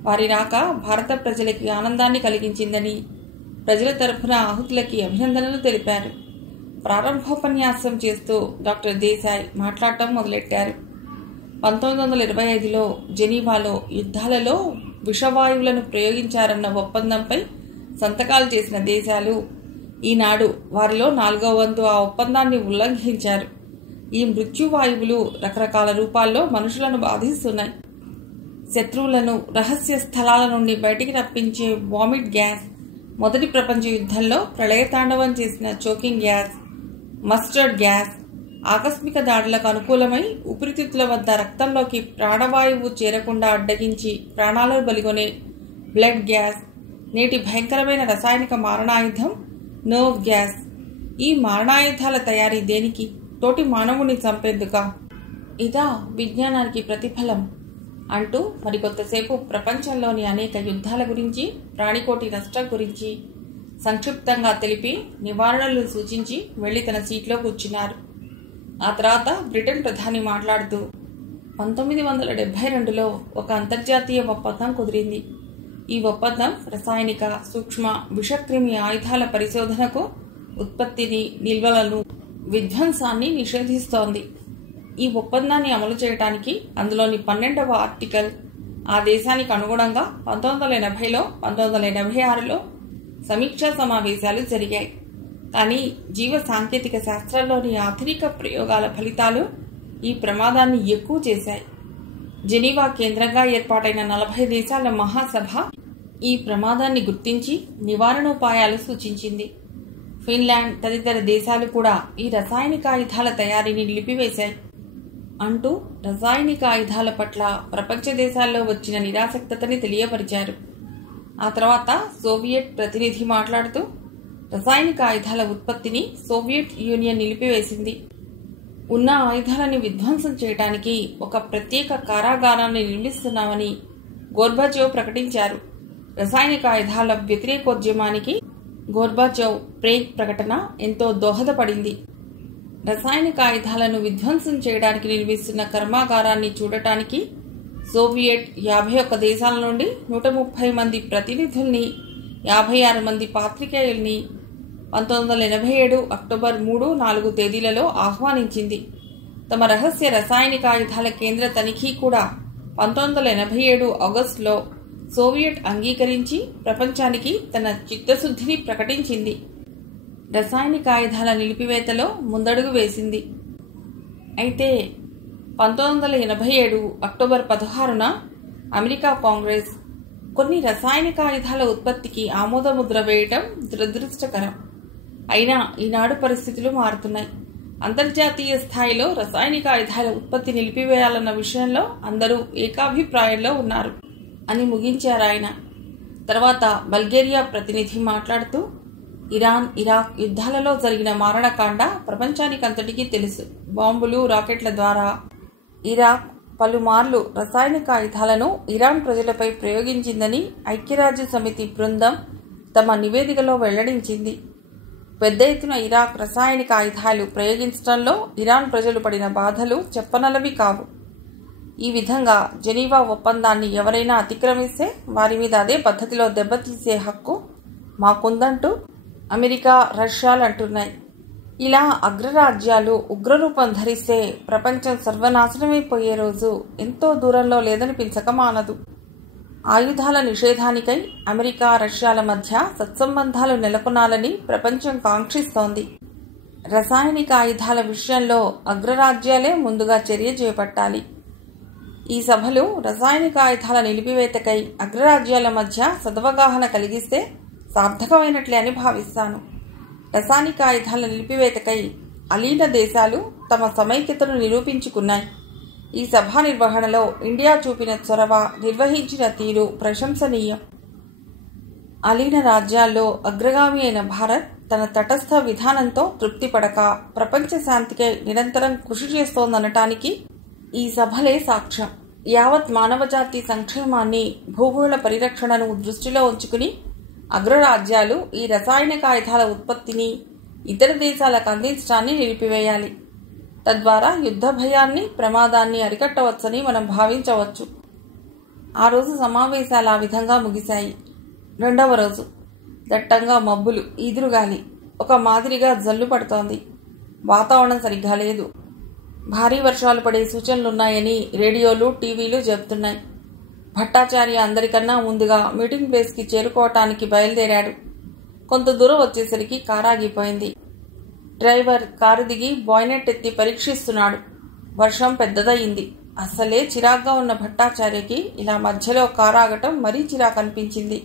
వారి రాక భారత ప్రజలకి ఆనందాన్ని కలిగించిందని ప్రజల తరఫున ఆహుతులకి అభినందనలు తెలిపారు. ప్రారంభోపన్యాసం చేస్తూ డాక్టర్ దేశాయ్ మాట్లాడటం మొదలెట్టారు. 1925లో జెనీవాలో యుద్ధాలలో విషవాయువులను ప్రయోగించారన్న ఒప్పందంపై సంతకాలు చేసిన దేశాలు ఈనాడు వారిలో 4వ వంతు ఆ ఒప్పందాన్ని ఉల్లంఘించారు. ఈ మృత్యువాయువులు రకరకాల రూపాల్లో మనుషులను బాధిస్తున్నాయి. శత్రువులను రహస్య స్థలాల నుండి బయటికి రప్పించే వామిట్ గ్యాస్, మొదటి ప్రపంచ యుద్ధంలో ప్రళయతాండవం చేసిన చోకింగ్ గ్యాస్, మస్టర్డ్ గ్యాస్, ఆకస్మిక దాడులకు అనుకూలమై ఊపిరితిత్తుల వద్ద రక్తంలోకి ప్రాణవాయువు చేరకుండా అడ్డగించి ప్రాణాలను బలిగొనే బ్లడ్ గ్యాస్, నేటి భయంకరమైన రసాయనిక మారణాయుధం నర్వ్ గ్యాస్. ఈ మారణాయుధాల తయారీ దేనికి? తోటి మానవుని చంపేందుకా? ఇదా విజ్ఞానానికి ప్రతిఫలం? అంటూ మరికొంతసేపు ప్రపంచంలోని అనేక యుద్ధాల గురించి, ప్రాణికోటి నష్టం గురించి సంక్షిప్తంగా తెలిపి నివారణలు సూచించి వెళ్లి తన సీట్లో కూర్చున్నారు. ఆ తర్వాత బ్రిటన్ ప్రధాని మాట్లాడుతూ 1972లో ఒక అంతర్జాతీయ ఒప్పందం కుదిరింది. ఈ ఒప్పందం రసాయనిక, సూక్ష్మ, విషక్రిమి ఆయుధాల పరిశోధనకు, ఉత్పత్తిని, నిల్వలను, విధ్వంసాన్ని నిషేధిస్తోంది. ఈ ఒప్పందాన్ని అమలు చేయడానికి అందులోని 12వ ఆర్టికల్ ఆ దేశానికి అనుగుణంగా 1980లో 1986లో సమీక్షా సమావేశాలు జరిగాయి. కానీ జీవ సాంకేతిక శాస్త్రంలోని ఆధునిక ప్రయోగాల ఫలితాలు ఈ ప్రమాదాన్ని ఎక్కువ చేశాయి. జెనీవా కేంద్రంగా ఏర్పాటైన 40 దేశాల మహాసభ ఈ ప్రమాదాన్ని గుర్తించి నివారణోపాయాలు సూచించింది. ఫిన్లాండ్ తదితర దేశాలు కూడా ఈ రసాయనిక ఆయుధాల తయారీని నిలిపివేశాయి అంటూ రసాయనిక ఆయుధాల పట్ల ప్రపంచ దేశాల్లో వచ్చిన నిరాసక్తతని తెలియపరిచారు. ఆ తర్వాత సోవియట్ ప్రతినిధి మాట్లాడుతూ రసాయనిక ఆయుధాల ఉత్పత్తిని సోవియట్ యూనియన్ నిలిపివేసింది. ఉన్న ఆయుధాలని విధ్వంసం చేయడానికి ఒక ప్రత్యేక కారాగారాన్ని నిర్మిస్తున్నామని గోర్బాచోవ్ ప్రకటించారు. రసాయనిక ఆయుధాల వ్యతిరేకోద్యమానికి గోర్బాచోవ్ ప్రేగ్ ప్రకటన ఎంతో దోహదపడింది. రసాయనిక ఆయుధాలను విధ్వంసం చేయడానికి నిర్మిస్తున్న కర్మాగారాన్ని చూడటానికి సోవియట్ 51 దేశాల నుండి 130 మంది ప్రతినిధుల్ని, 56 మంది పాత్రికేయుల్ని 1987 అక్టోబర్ 3, 4 తేదీలలో ఆహ్వానించింది. తమ రహస్య రసాయనిక ఆయుధాల కేంద్ర తనిఖీ కూడా 1987 ఆగస్టులో సోవియట్ అంగీకరించి ప్రపంచానికి తన చిత్తశుద్ధిని ప్రకటించింది. రసాయనిక ఆయుధాల నిలిపివేతలో ముందడుగు వేసింది. అయితే 1987 అక్టోబర్ 16న అమెరికా కాంగ్రెస్ కొన్ని రసాయనిక ఆయుధాల ఉత్పత్తికి ఆమోదముద్ర వేయటం దురదృష్టకరం. అయినా ఈనాడు పరిస్థితులు మారుతున్నాయి. అంతర్జాతీయ స్థాయిలో రసాయనిక ఆయుధాల ఉత్పత్తి నిలిపివేయాలన్న విషయంలో అందరూ ఏకాభిప్రాయంలో ఉన్నారు అని ముగించారు ఆయన. తర్వాత బల్గేరియా ప్రతినిధి మాట్లాడుతూ ఇరాన్ ఇరాక్ యుద్ధాలలో జరిగిన మారణకాండ ప్రపంచానికంతటికీ తెలుసు. బాంబులు రాకెట్ల ద్వారా ఇరాక్ పలుమార్లు రసాయనిక ఆయుధాలను ఇరాన్ ప్రజలపై ప్రయోగించిందని ఐక్యరాజ్య సమితి బృందం తమ నివేదికలో వెల్లడించింది. పెద్ద ఎత్తున ఇరాక్ రసాయనిక ఆయుధాలు ప్రయోగించడంలో ఇరాన్ ప్రజలు పడిన బాధలు చెప్పనలవి కావు. ఈ విధంగా జెనీవా ఒప్పందాన్ని ఎవరైనా అతిక్రమిస్తే వారి మీద అదే పద్ధతిలో దెబ్బతీసే హక్కు మాకుందంటూ అమెరికా రష్యాలు అంటున్నాయి. ఇలా అగ్రరాజ్యాలు ఉగ్రరూపం ధరిస్తే ప్రపంచం సర్వనాశనమైపోయే రోజు ఎంతో దూరంలో లేదనిపించక మానదు. ఆయుధాల నిషేధానికై అమెరికా రష్యాల మధ్య సత్సంబంధాలు నెలకొనాలని ప్రపంచం కాంక్షిస్తోంది. రసాయనిక ఆయుధాల విషయంలో అగ్రరాజ్యాలే ముందుగా చర్య చేపట్టాలి. ఈ సభలు రసాయనిక ఆయుధాల నిలిపివేతకై అగ్రరాజ్యాల మధ్య సదవగాహన కలిగిస్తే సార్థకమైనట్లే అని భావిస్తాను. రసాయనిక ఆయుధాల నిలిపివేతకై అలీన దేశాలు తమ సమైక్యతను నిరూపించుకున్నాయి. ఈ సభా నిర్వహణలో ఇండియా చూపిన చొరవ, నిర్వహించిన తీరు ప్రశంసనీయం. అలీన రాజ్యాల్లో అగ్రగామి అయిన భారత్ తన తటస్థ విధానంతో తృప్తిపడక ప్రపంచ శాంతికై నిరంతరం కృషి చేస్తోందనటానికి ఈ సభలే సాక్ష్యం. యావత్ మానవజాతి సంక్షేమాన్ని, భూగోళ పరిరక్షణను దృష్టిలో ఉంచుకుని అగ్రరాజ్యాలు ఈ రసాయనిక ఆయుధాల ఉత్పత్తిని ఇతర దేశాలకు అందించడాన్ని నిలిపివేయాలి. తద్వారా యుద్ధ భయాన్ని, ప్రమాదాన్ని అరికట్టవచ్చని మనం భావించవచ్చు. ఆ రోజు సమావేశాలు ఆ విధంగా ముగిశాయి. రెండవ రోజు దట్టంగా మబ్బులు, ఈదురుగాలి ఒక మాదిరిగా జల్లు పడుతోంది. వాతావరణం సరిగ్గా లేదు. భారీ వర్షాలు పడే సూచనలున్నాయని రేడియోలు, టీవీలు చెబుతున్నాయి. భట్టాచార్య అందరికన్నా ముందుగా మీటింగ్ ప్లేస్కి చేరుకోవటానికి బయలుదేరాడు. కొంత దూరం వచ్చేసరికి కారు ఆగిపోయింది. డ్రైవర్ కారు దిగి బాయ్నెట్ ఎత్తి పరీక్షిస్తున్నాడు. వర్షం పెద్దదయ్యింది. అస్సలే చిరాగ్గా ఉన్న భట్టాచార్యకి ఇలా మధ్యలో కారు ఆగటం మరీ చిరాకు అనిపించింది.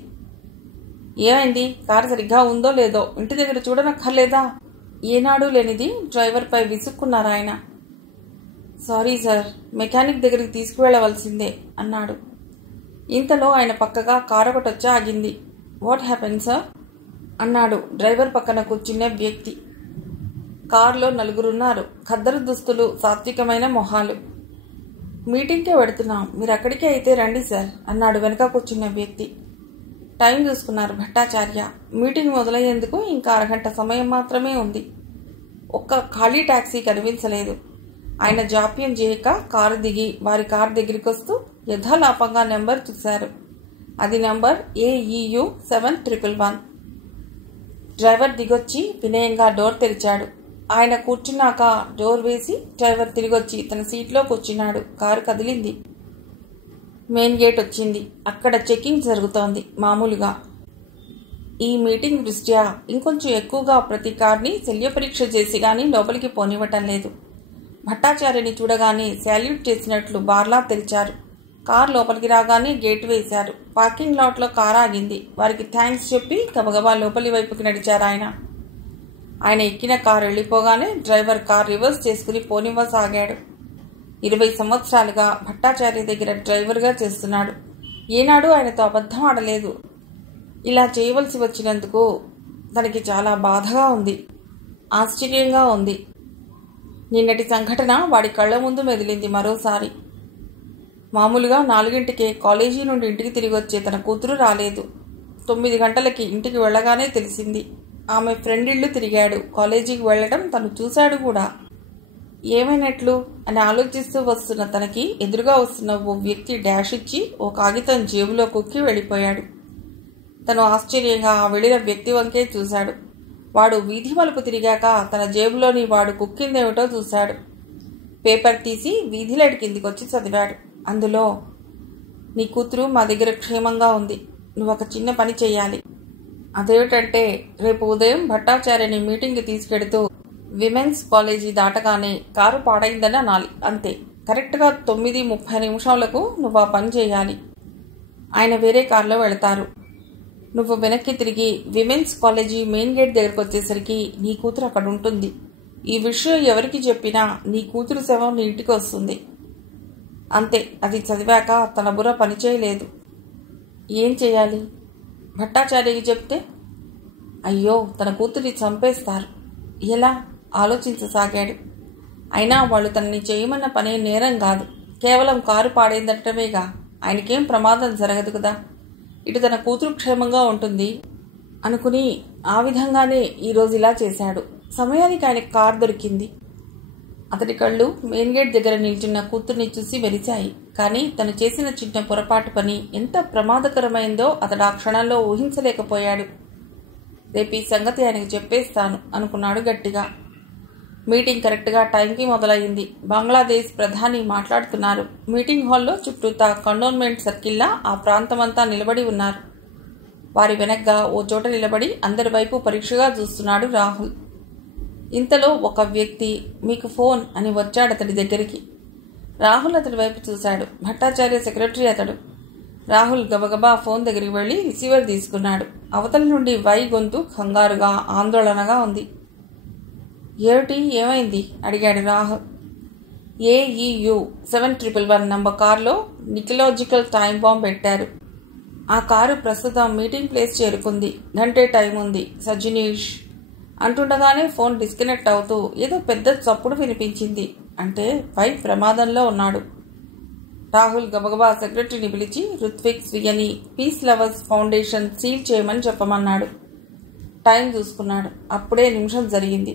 ఏమైంది? కారు సరిగ్గా ఉందో లేదో ఇంటి దగ్గర చూడనక్కర్లేదా? ఏనాడు లేనిది డ్రైవర్పై విసుక్కున్నారాయన. సారీ సార్, మెకానిక్ దగ్గరికి తీసుకువెళ్లవలసిందే అన్నాడు. ఇంతలో ఆయన పక్కగా కారు ఒకటొచ్చి ఆగింది. వాట్ హ్యాపెన్ సార్ అన్నాడు డ్రైవర్ పక్కన కూర్చున్న వ్యక్తి. కారులో నలుగురున్నారు. ఖద్దరు దుస్తులు, సాత్వికమైన మొహాలు. మీటింగ్కే వెడుతున్నాం, మీరు అక్కడికే అయితే రండి సార్ అన్నాడు వెనక కూర్చున్న వ్యక్తి. టైం చూసుకున్నారు భట్టాచార్య. మీటింగ్ మొదలయ్యేందుకు ఇంకా అరగంట సమయం మాత్రమే ఉంది. ఒక్క ఖాళీ టాక్సీ కనిపించలేదు. ఆయన జాప్యం చేయక కారు దిగి వారి కారు దగ్గరికి వస్తూ యథాలాపంగా నెంబర్ చూశారు. అది నంబర్ AEU 7111. డ్రైవర్ దిగొచ్చి వినయంగా డోర్ తెరిచాడు. ఆయన కూర్చున్నాక డోర్ వేసి డ్రైవర్ తిరిగొచ్చి తన సీట్లో కూర్చున్నాడు. కారు కదిలింది. మెయిన్ గేట్ వచ్చింది. అక్కడ చెకింగ్ జరుగుతోంది మామూలుగా. ఈ మీటింగ్ దృష్ట్యా ఇంకొంచెం ఎక్కువగా ప్రతి కార్ని శల్య పరీక్ష చేసి గాని లోపలికి పోనివ్వటం లేదు. భట్టాచార్యని చూడగానే శాల్యూట్ చేసినట్లు బార్లా తెరిచారు. కారు లోపలికి రాగానే గేటు వేశారు. పార్కింగ్ లాట్లో కారు ఆగింది. వారికి థ్యాంక్స్ చెప్పి గబగబా లోపలి వైపుకి నడిచారు ఆయన. ఆయన ఎక్కిన కారు వెళ్ళిపోగానే డ్రైవర్ కారు రివర్స్ చేసుకుని పోనివ్వసాగాడు. 20 సంవత్సరాలుగా భట్టాచార్య దగ్గర డ్రైవర్గా చేస్తున్నాడు. ఏనాడు ఆయనతో అబద్ధం ఆడలేదు. ఇలా చేయవలసి వచ్చినందుకు తనకి చాలా బాధగా ఉంది, ఆశ్చర్యంగా ఉంది. నిన్నటి సంఘటన వాడి కళ్ల ముందు మెదిలింది మరోసారి. మామూలుగా 4ంటికే కాలేజీ నుండి ఇంటికి తిరిగి వచ్చే తన కూతురు రాలేదు. 9 గంటలకి ఇంటికి వెళ్ళగానే తెలిసింది. ఆమె ఫ్రెండ్ ఇళ్ళు తిరిగాడు. కాలేజీకి వెళ్లడం తను చూశాడు కూడా. ఏమైనట్లు అని ఆలోచిస్తూ వస్తున్న తనకి ఎదురుగా వస్తున్న ఓ వ్యక్తి డాష్ ఇచ్చి ఓ కాగితం జేబులో కుక్కి వెళ్ళిపోయాడు. తను ఆశ్చర్యంగా ఆ వెళ్ళిన వ్యక్తి వంకే చూశాడు. వాడు వీధి మలుపు తిరిగాక తన జేబులోని వాడు కుక్కిందేమిటో చూశాడు. పేపర్ తీసి వీధి లైట్ కిందికి వచ్చి చదివాడు. అందులో, నీ కూతురు మా దగ్గర క్షేమంగా ఉంది. నువ్వు ఒక చిన్న పని చెయ్యాలి. అదేమిటంటే, రేపు ఉదయం భట్టాచార్యని మీటింగ్కి తీసుకెడుతూ విమెన్స్ కాలేజీ దాటగానే కారు పాడైందని అనాలి. అంతే. కరెక్ట్గా 9:30 నువ్వు ఆ పని చేయాలి. ఆయన వేరే కారులో వెళతారు. నువ్వు వెనక్కి తిరిగి విమెన్స్ కాలేజీ మెయిన్ గేట్ దగ్గరకు వచ్చేసరికి నీ కూతురు అక్కడ ఉంటుంది. ఈ విషయం ఎవరికి చెప్పినా నీ కూతురు శవం నీ ఇంటికి వస్తుంది. అంతే. అది చదివాక తన బుర్ర పనిచేయలేదు. ఏం చేయాలి? భట్టాచార్యకి చెప్తే అయ్యో, తన కూతుర్ని చంపేస్తారు, ఎలా ఆలోచించసాగాడు. అయినా వాళ్ళు తనని చేయమన్న పనే నేరం కాదు, కేవలం కారు పాడైందటమేగా, ఆయనకేం ప్రమాదం జరగదు కదా, ఇటు తన కూతురు క్షేమంగా ఉంటుంది అనుకుని ఆ విధంగానే ఈరోజు ఇలా చేశాడు. సమయానికి ఆయన కారు దొరికింది. అతడి కళ్ళు మెయిన్ గేట్ దగ్గర నిల్చున్న కూతుర్ని చూసి మెరిచాయి. కానీ తను చేసిన చిన్న పొరపాటు పని ఎంత ప్రమాదకరమైందో అతడు ఆ క్షణంలో ఊహించలేకపోయాడు. రేపు ఈ సంగతి ఆయనకు చెప్పేస్తాను అనుకున్నాడు గట్టిగా. మీటింగ్ కరెక్ట్గా టైంకి మొదలయ్యింది. బంగ్లాదేశ్ ప్రధాని మాట్లాడుతున్నారు. మీటింగ్ హాల్లో చుట్టూతా కంటోన్మెంట్ సర్కిల్లా ఆ ప్రాంతమంతా నిలబడి ఉన్నారు. వారి వెనగ్గా ఓ చోట నిలబడి అందరి వైపు పరీక్షగా చూస్తున్నాడు రాహుల్. ఇంతలో ఒక వ్యక్తి మీకు ఫోన్ అని వచ్చాడు అతడి దగ్గరికి. రాహుల్ అతడి వైపు చూశాడు. భట్టాచార్య సెక్రటరీ అతడు. రాహుల్ గబగబా ఫోన్ దగ్గరికి వెళ్లి రిసీవర్ తీసుకున్నాడు. అవతల నుండి వై గొంతు కంగారుగా ఆందోళనగా ఉంది. ఏమైంది అడిగాడు రాహుల్. AEU 7111 నంబర్ కారులో నికలాజికల్ టైం బాంబ్ పెట్టారు. ఆ కారు ప్రస్తుతం మీటింగ్ ప్లేస్ చేరుకుంది. గంటే టైం ఉంది సజ్జనీష్ అంటుండగానే ఫోన్ డిస్కనెక్ట్ అవుతూ ఏదో పెద్ద చప్పుడు వినిపించింది. అంటే పై ప్రమాదంలో ఉన్నాడు. రాహుల్ గబగబా సెక్రటరీని పిలిచి రుత్విక్ స్వీయని పీస్ లవర్స్ ఫౌండేషన్ సీల్ చేయమని చెప్పమన్నాడు. టైం చూసుకున్నాడు. అప్పుడే నిమిషం జరిగింది.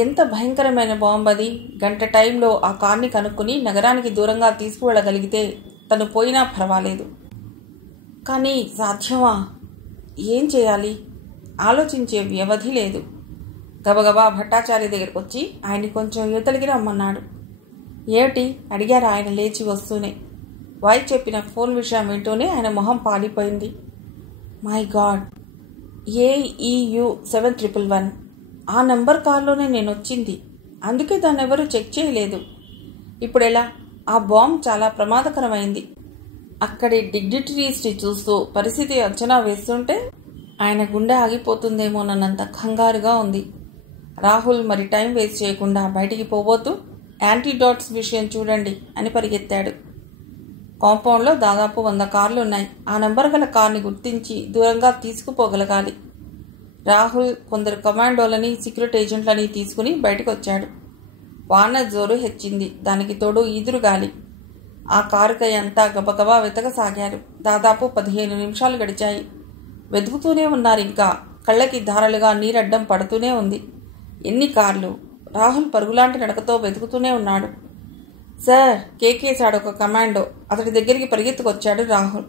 ఎంత భయంకరమైన బాంబ్ అది! గంట టైంలో ఆ కార్ని కనుక్కుని నగరానికి దూరంగా తీసుకువెళ్ళగలిగితే తను పోయినా పర్వాలేదు. కానీ సాధ్యమా? ఏం చేయాలి? ఆలోచించే వ్యవధి లేదు. గబగబా భట్టాచార్య దగ్గరకు వచ్చి ఆయన్ని కొంచెం యువతలికి రమ్మన్నాడు. ఏమిటి అడిగారు ఆయన లేచి వస్తూనే. వై చెప్పిన ఫోన్ విషయం వింటూనే ఆయన మొహం పాలిపోయింది. మై గాడ్, AEU 7111 ఆ నంబర్ కాల్లోనే నేను వచ్చింది. అందుకే దాన్ని ఎవరూ చెక్ చేయలేదు. ఇప్పుడెలా? ఆ బాంబ్ చాలా ప్రమాదకరమైంది. అక్కడి డిగ్నిటరీస్ని చూస్తూ పరిస్థితి అంచనా వేస్తుంటే ఆయన గుండె ఆగిపోతుందేమోనన్నంత కంగారుగా ఉంది. రాహుల్ మరి టైం వేస్ట్ చేయకుండా బయటికి పోబోతూ యాంటీడాట్స్ విషయం చూడండి అని పరిగెత్తాడు. కాంపౌండ్లో దాదాపు 100 కార్లు ఉన్నాయి. ఆ నంబర్ గల కార్ని గుర్తించి దూరంగా తీసుకుపోగలగాలి. రాహుల్ కొందరు కమాండోలని సీక్రెట్ ఏజెంట్లని తీసుకుని బయటకు వచ్చాడు. వాన జోరు హెచ్చింది. దానికి తోడు ఈదురుగాలి. ఆ కారుకై అంతా గబగబా వెతకసాగారు. దాదాపు 15 నిమిషాలు గడిచాయి. వెతుకుతూనే ఉన్నారు. ఇంకా కళ్ళకి ధారలుగా నీరడ్డం పడుతూనే ఉంది. ఎన్ని కార్లు! రాహుల్ పరుగులాంటి నడకతో వెతుకుతూనే ఉన్నాడు. సార్, కేకేశాడు ఒక కమాండో. అతడి దగ్గరికి పరిగెత్తుకొచ్చాడు రాహుల్.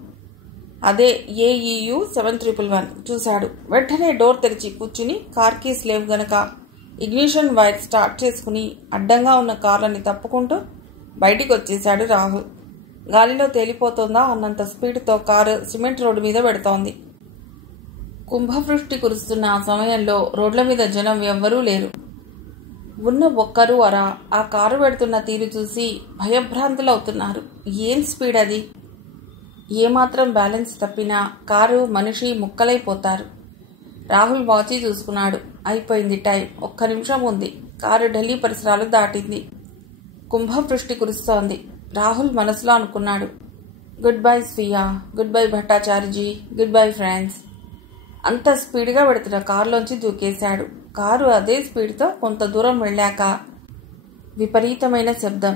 అదే AEU 7111 చూశాడు. వెంటనే డోర్ తెరిచి కూర్చుని కార్ కీస్ లేవు గనక ఇగ్నిషన్ వైర్ స్టార్ట్ చేసుకుని అడ్డంగా ఉన్న కార్లని తప్పుకుంటూ బయటికి వచ్చేశాడు రాహుల్. గాలిలో తేలిపోతుందా అన్నంత స్పీడ్తో కారు సిమెంట్ రోడ్డు మీద పెడుతోంది. కుంభవృష్టి కురుస్తున్న ఆ సమయంలో రోడ్ల మీద జనం ఎవ్వరూ లేరు. ఉన్న ఒక్కరు అరా ఆ కారు పెడుతున్న తీరు చూసి భయభ్రాంతులవుతున్నారు. ఏం స్పీడ్ అది! ఏమాత్రం బ్యాలెన్స్ తప్పినా కారు మనిషి ముక్కలైపోతారు. రాహుల్ వాచి చూసుకున్నాడు. అయిపోయింది టైం. 1 నిమిషం ఉంది. కారు ఢిల్లీ పరిసరాలు దాటింది. కుంభవృష్టి కురుస్తోంది. రాహుల్ మనసులో అనుకున్నాడు. గుడ్ బై స్వియా, గుడ్ బై భట్టాచార్యజీ, గుడ్ బై ఫ్రెండ్స్. అంత స్పీడ్గా పెడుతున్న కారులోంచి దూకేశాడు. కారు అదే స్పీడ్తో కొంత దూరం వెళ్ళాక విపరీతమైన శబ్దం,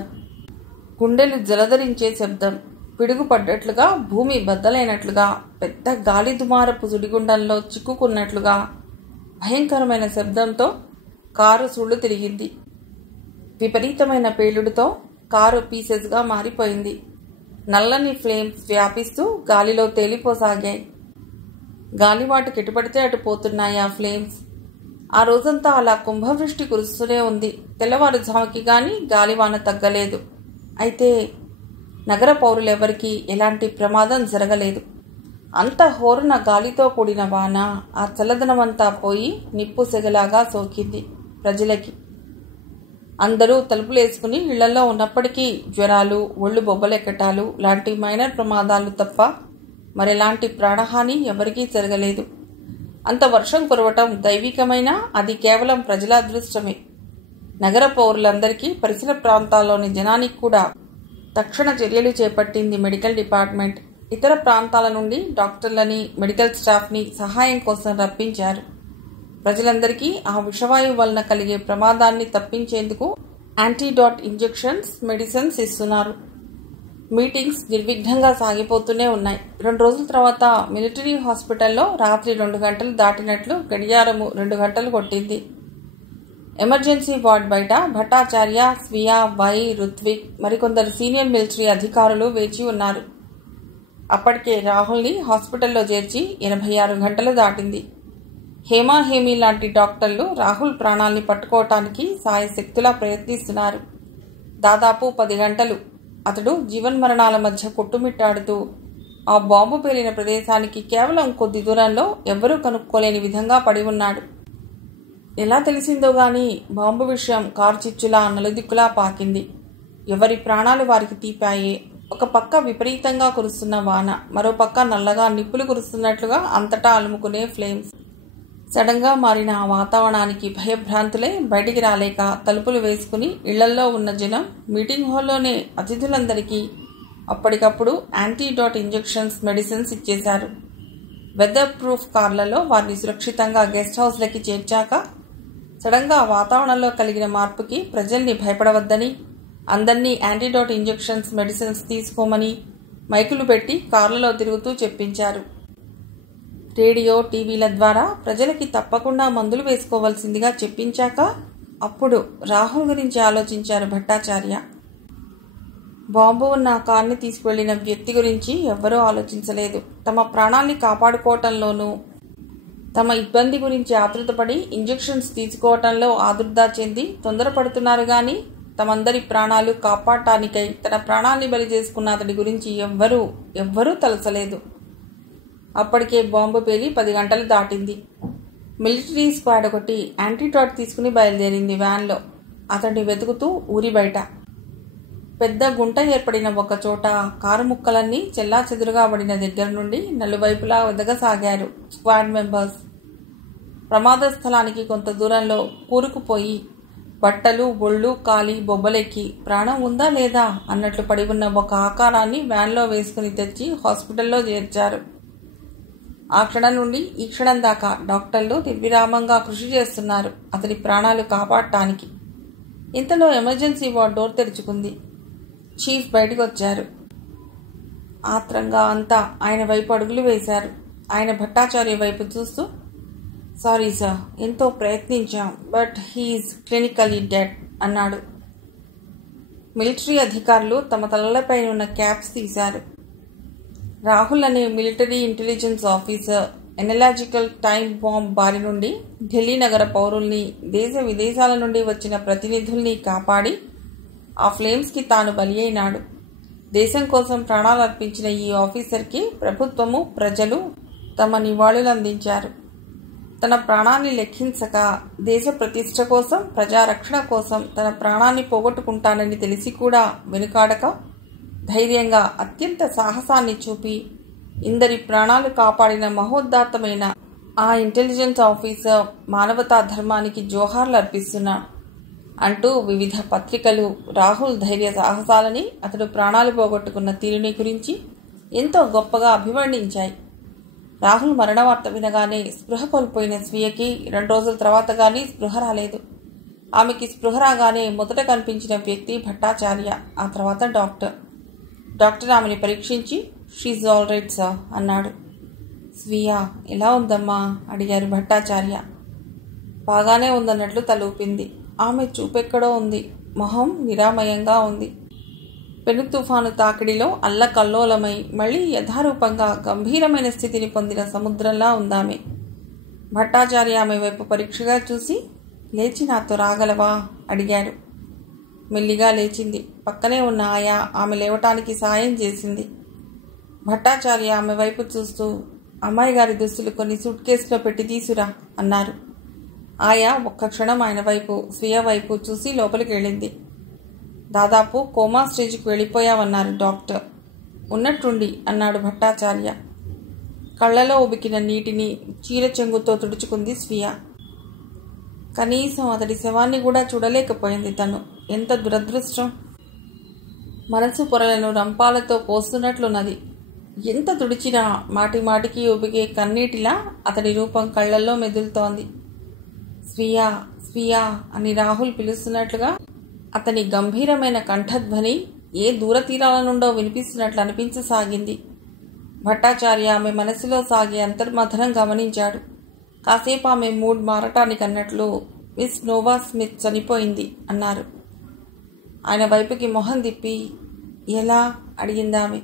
గుండెలు జలధరించే శబ్దం, పిడుగు పడ్డట్లుగా, భూమి బద్దలైనట్లుగా, పెద్ద గాలి దుమారపు సుడిగుండంలో చిక్కుకున్నట్లుగా భయంకరమైన శబ్దంతో కారు సుళ్ళు తిరిగింది. విపరీతమైన పేలుడుతో కారు పీసెస్గా మారిపోయింది. నల్లని ఫ్లేమ్స్ వ్యాపిస్తూ గాలిలో తేలిపోసాగాయి. గాలివాటు కెటుపడితే అటు పోతున్నాయి ఆ ఫ్లేమ్స్. ఆ రోజంతా అలా కుంభవృష్టి కురుస్తూనే ఉంది. తెల్లవారుజాముకి గాని గాలివాన తగ్గలేదు. అయితే నగర పౌరులెవరికీ ఎలాంటి ప్రమాదం జరగలేదు. అంత హోరున గాలితో కూడిన వాన ఆ చల్లదనమంతా పోయి నిప్పు సెగలాగా సోకింది ప్రజలకి. అందరూ తలుపులేసుకుని ఇళ్లలో ఉన్నప్పటికీ జ్వరాలు, ఒళ్ళు బొబ్బలెక్కటాలు లాంటి మైనర్ ప్రమాదాలు తప్ప మరెలాంటి ప్రాణహాని ఎవరికీ జరగలేదు. అంత వర్షం కురవటం దైవికమైనా అది కేవలం ప్రజల అదృష్టమే. నగర పౌరులందరికీ, పరిసర ప్రాంతాల్లోని జనానికి కూడా తక్షణ చర్యలు చేపట్టింది మెడికల్ డిపార్ట్మెంట్. ఇతర ప్రాంతాల నుండి డాక్టర్లని, మెడికల్ స్టాఫ్ని సహాయం కోసం రప్పించారు. ప్రజలందరికీ ఆ విషవాయువు వలన కలిగే ప్రమాదాన్ని తప్పించేందుకు యాంటీడాట్ ఇంజెక్షన్స్, మెడిసిన్స్ ఇస్తున్నారు. మీటింగ్స్ నిర్విఘ్నంగా సాగిపోతూనే ఉన్నాయి. 2 రోజుల తర్వాత మిలిటరీ హాస్పిటల్లో రాత్రి 2 గంటలు దాటినట్లు గడియారము 2 గంటలు కొట్టింది. ఎమర్జెన్సీ వార్డ్ బయట భట్టాచార్య, స్వీయ, వై, రుత్విక్, మరికొందరు సీనియర్ మిలిటరీ అధికారులు వేచి ఉన్నారు. అప్పటికే రాహుల్ని హాస్పిటల్లో చేర్చి 86 గంటలు దాటింది. హేమీ లాంటి డాక్టర్లు రాహుల్ ప్రాణాల్ని పట్టుకోవటానికి సాయశక్తులా ప్రయత్నిస్తున్నారు. దాదాపు 10 గంటలు అతడు జీవన్మరణాల మధ్య కొట్టుమిట్టాడుతూ ఆ బాంబు పేలిన ప్రదేశానికి కేవలం కొద్ది దూరంలో ఎవ్వరూ కనుక్కోలేని విధంగా పడి ఉన్నాడు. ఎలా తెలిసిందో గాని బాంబు విషయం కారు చిచ్చులా నలుదిక్కులా పాకింది. ఎవరి ప్రాణాలు వారికి తీపాయే. ఒక పక్క విపరీతంగా కురుస్తున్న వాన, మరోపక్క నల్లగా నిప్పులు కురుస్తున్నట్లుగా అంతటా అలుముకునే ఫ్లేమ్స్. సడన్గా మారిన ఆ వాతావరణానికి భయభ్రాంతులై బయటికి రాలేక తలుపులు వేసుకుని ఇళ్లల్లో ఉన్న జనం మీటింగ్ హాల్లోనే అతిథులందరికీ అప్పటికప్పుడు యాంటీడాట్ ఇంజెక్షన్స్, మెడిసిన్స్ ఇచ్చేశారు. వెదర్ ప్రూఫ్ కార్లలో వారిని సురక్షితంగా గెస్ట్ హౌస్లకి చేర్చాక సడన్గా వాతావరణంలో కలిగిన మార్పుకి ప్రజల్ని భయపడవద్దని, అందరినీ యాంటీడాట్ ఇంజెక్షన్స్, మెడిసిన్స్ తీసుకోమని మైకులు పెట్టి కార్లలో తిరుగుతూ చెప్పించారు. రేడియో, టీవీల ద్వారా ప్రజలకి తప్పకుండా మందులు వేసుకోవాల్సిందిగా చెప్పించాక అప్పుడు రాహుల్ గురించి ఆలోచించారు భట్టాచార్య. బాంబు ఉన్న కార్ని తీసుకువెళ్లిన వ్యక్తి గురించి ఎవ్వరూ ఆలోచించలేదు. తమ ప్రాణాల్ని కాపాడుకోవటంలోనూ, తమ ఇబ్బంది గురించి ఆతృతపడి ఇంజెక్షన్స్ తీసుకోవటంలో ఆదుర్దా చెంది తొందరపడుతున్నారు గాని తమందరి ప్రాణాలు కాపాడటానికై తన ప్రాణాల్ని బలి చేసుకున్న అతడి గురించి ఎవ్వరూ తలచలేదు. అప్పటికే బాంబు పేలి 10 గంటలు దాటింది. మిలిటరీ స్క్వాడ్ ఒకటి యాంటీడాట్ తీసుకుని బయలుదేరింది వ్యాన్లో. అతడిని వెతుకుతూ ఊరి బయట పెద్ద గుంట ఏర్పడిన ఒక చోట కారు ముక్కలన్నీ చెల్లాచెదురుగా పడిన దగ్గర నుండి నలువైపులా వెదగసాగారు స్క్వాడ్ మెంబర్స్. ప్రమాద స్థలానికి కొంత దూరంలో కూరుకుపోయి బట్టలు, ఒళ్ళు కాలి బొబ్బలెక్కి ప్రాణం ఉందా లేదా అన్నట్లు పడి ఉన్న ఒక ఆకారాన్ని వ్యాన్లో వేసుకుని తెచ్చి హాస్పిటల్లో చేర్చారు. ఆ క్షణం నుండి ఈ క్షణం దాకా డాక్టర్లు నిర్విరామంగా కృషి చేస్తున్నారు అతని ప్రాణాలు కాపాడటానికి. ఇంతలో ఎమర్జెన్సీ వార్డ్ డోర్ తెరుచుకుంది. చీఫ్ బయటకు వచ్చారు. ఆత్రంగా అంతా ఆయన వైపు అడుగులు వేశారు. ఆయన భట్టాచార్య వైపు చూస్తూ, సారీ సార్, ఎంతో ప్రయత్నించాం, బట్ హీఈస్ క్లినికల్లీ డెడ్ అన్నాడు. మిలిటరీ అధికారులు తమ తలలపై ఉన్న క్యాప్స్ తీశారు. రాహుల్ అనే military intelligence officer analogical time bomb బారి నుండి ఢిల్లీ నగర పౌరుల్ని, దేశ విదేశాల నుండి వచ్చిన ప్రతినిధుల్ని కాపాడి ఆ ఫ్లేమ్స్కి తాను బలి అయినాడు. దేశం కోసం ప్రాణాలు అర్పించిన ఈ ఆఫీసర్కి ప్రభుత్వము, ప్రజలు తమ నివాళులు అందించారు. తన ప్రాణాన్ని లెక్కించక దేశ ప్రతిష్ట కోసం, ప్రజారక్షణ కోసం తన ప్రాణాన్ని పోగొట్టుకుంటానని తెలిసి కూడా వెనుకాడక ధైర్యంగా అత్యంత సాహసాన్ని చూపి ఇందరి ప్రాణాలు కాపాడిన మహోద్దాత్తమైన ఆ ఇంటెలిజెన్స్ ఆఫీసర్ మానవతా ధర్మానికి జోహార్లు అర్పిస్తున్నా అంటూ వివిధ పత్రికలు రాహుల్ ధైర్య సాహసాలని, అతడు ప్రాణాలు పోగొట్టుకున్న తీరుని గురించి ఎంతో గొప్పగా అభివర్ణించాయి. రాహుల్ మరణవార్త వినగానే స్పృహ కోల్పోయిన స్వీయకి 2 రోజుల తర్వాత గానీ స్పృహ రాలేదు. ఆమెకి స్పృహ రాగానే మొదట కనిపించిన వ్యక్తి భట్టాచార్య, ఆ తర్వాత డాక్టర్ ఆమెని పరీక్షించి షీజ్ ఆల్ రైట్ సార్ అన్నాడు. స్వీయ ఎలా ఉందమ్మా అడిగారు భట్టాచార్య. బాగానే ఉందన్నట్లు తలూపింది. ఆమె చూపెక్కడో ఉంది. మొహం నిరామయంగా ఉంది. పెను తుఫాను తాకిడిలో అల్లకల్లోలమై మళ్లీ యథారూపంగా గంభీరమైన స్థితిని పొందిన సముద్రంలా ఉందామె. భట్టాచార్య ఆమె వైపు పరీక్షగా చూసి, లేచి నాతో రాగలవా అడిగారు. మెల్లిగా లేచింది. పక్కనే ఉన్న ఆయా ఆమె లేవటానికి సాయం చేసింది. భట్టాచార్య ఆమె వైపు చూస్తూ, అమ్మాయి గారి దుస్తులు కొన్ని సూట్ కేసులో పెట్టి తీసురా అన్నారు. ఆయా ఒక్క క్షణం ఆయన వైపు, స్వీయ వైపు చూసి లోపలికి వెళ్ళింది. దాదాపు కోమా స్టేజ్కి వెళ్ళిపోయావన్నారు డాక్టర్. ఉన్నట్టుండి అన్నాడు భట్టాచార్య. కళ్లలో ఉబికిన నీటిని చీర చెంగుతో తుడుచుకుంది స్వీయ. కనీసం అతడి శవాన్ని కూడా చూడలేకపోయింది తను. ఎంత దురదృష్టం! మనసు పొరలను రంపాలతో పోస్తున్నట్లున్నది. ఎంత తుడిచినా మాటి మాటికి ఉబికే కన్నీటిలా అతడి రూపం కళ్లల్లో మెదులుతోంది. స్వీయా స్వీయా అని రాహుల్ పిలుస్తున్నట్లుగా అతని గంభీరమైన కంఠధ్వని ఏ దూరతీరాల నుండో వినిపిస్తున్నట్లు అనిపించసాగింది. భట్టాచార్య ఆమె మనసులో సాగే అంతర్మథనం గమనించాడు. కాసేపు ఆమె మూడ్ మారటానికి అన్నట్లు మిస్ నోవా స్మిత్ చనిపోయింది అన్నారు. ఆయన వైపుకి మొహం తిప్పి ఎలా అడిగిందామె.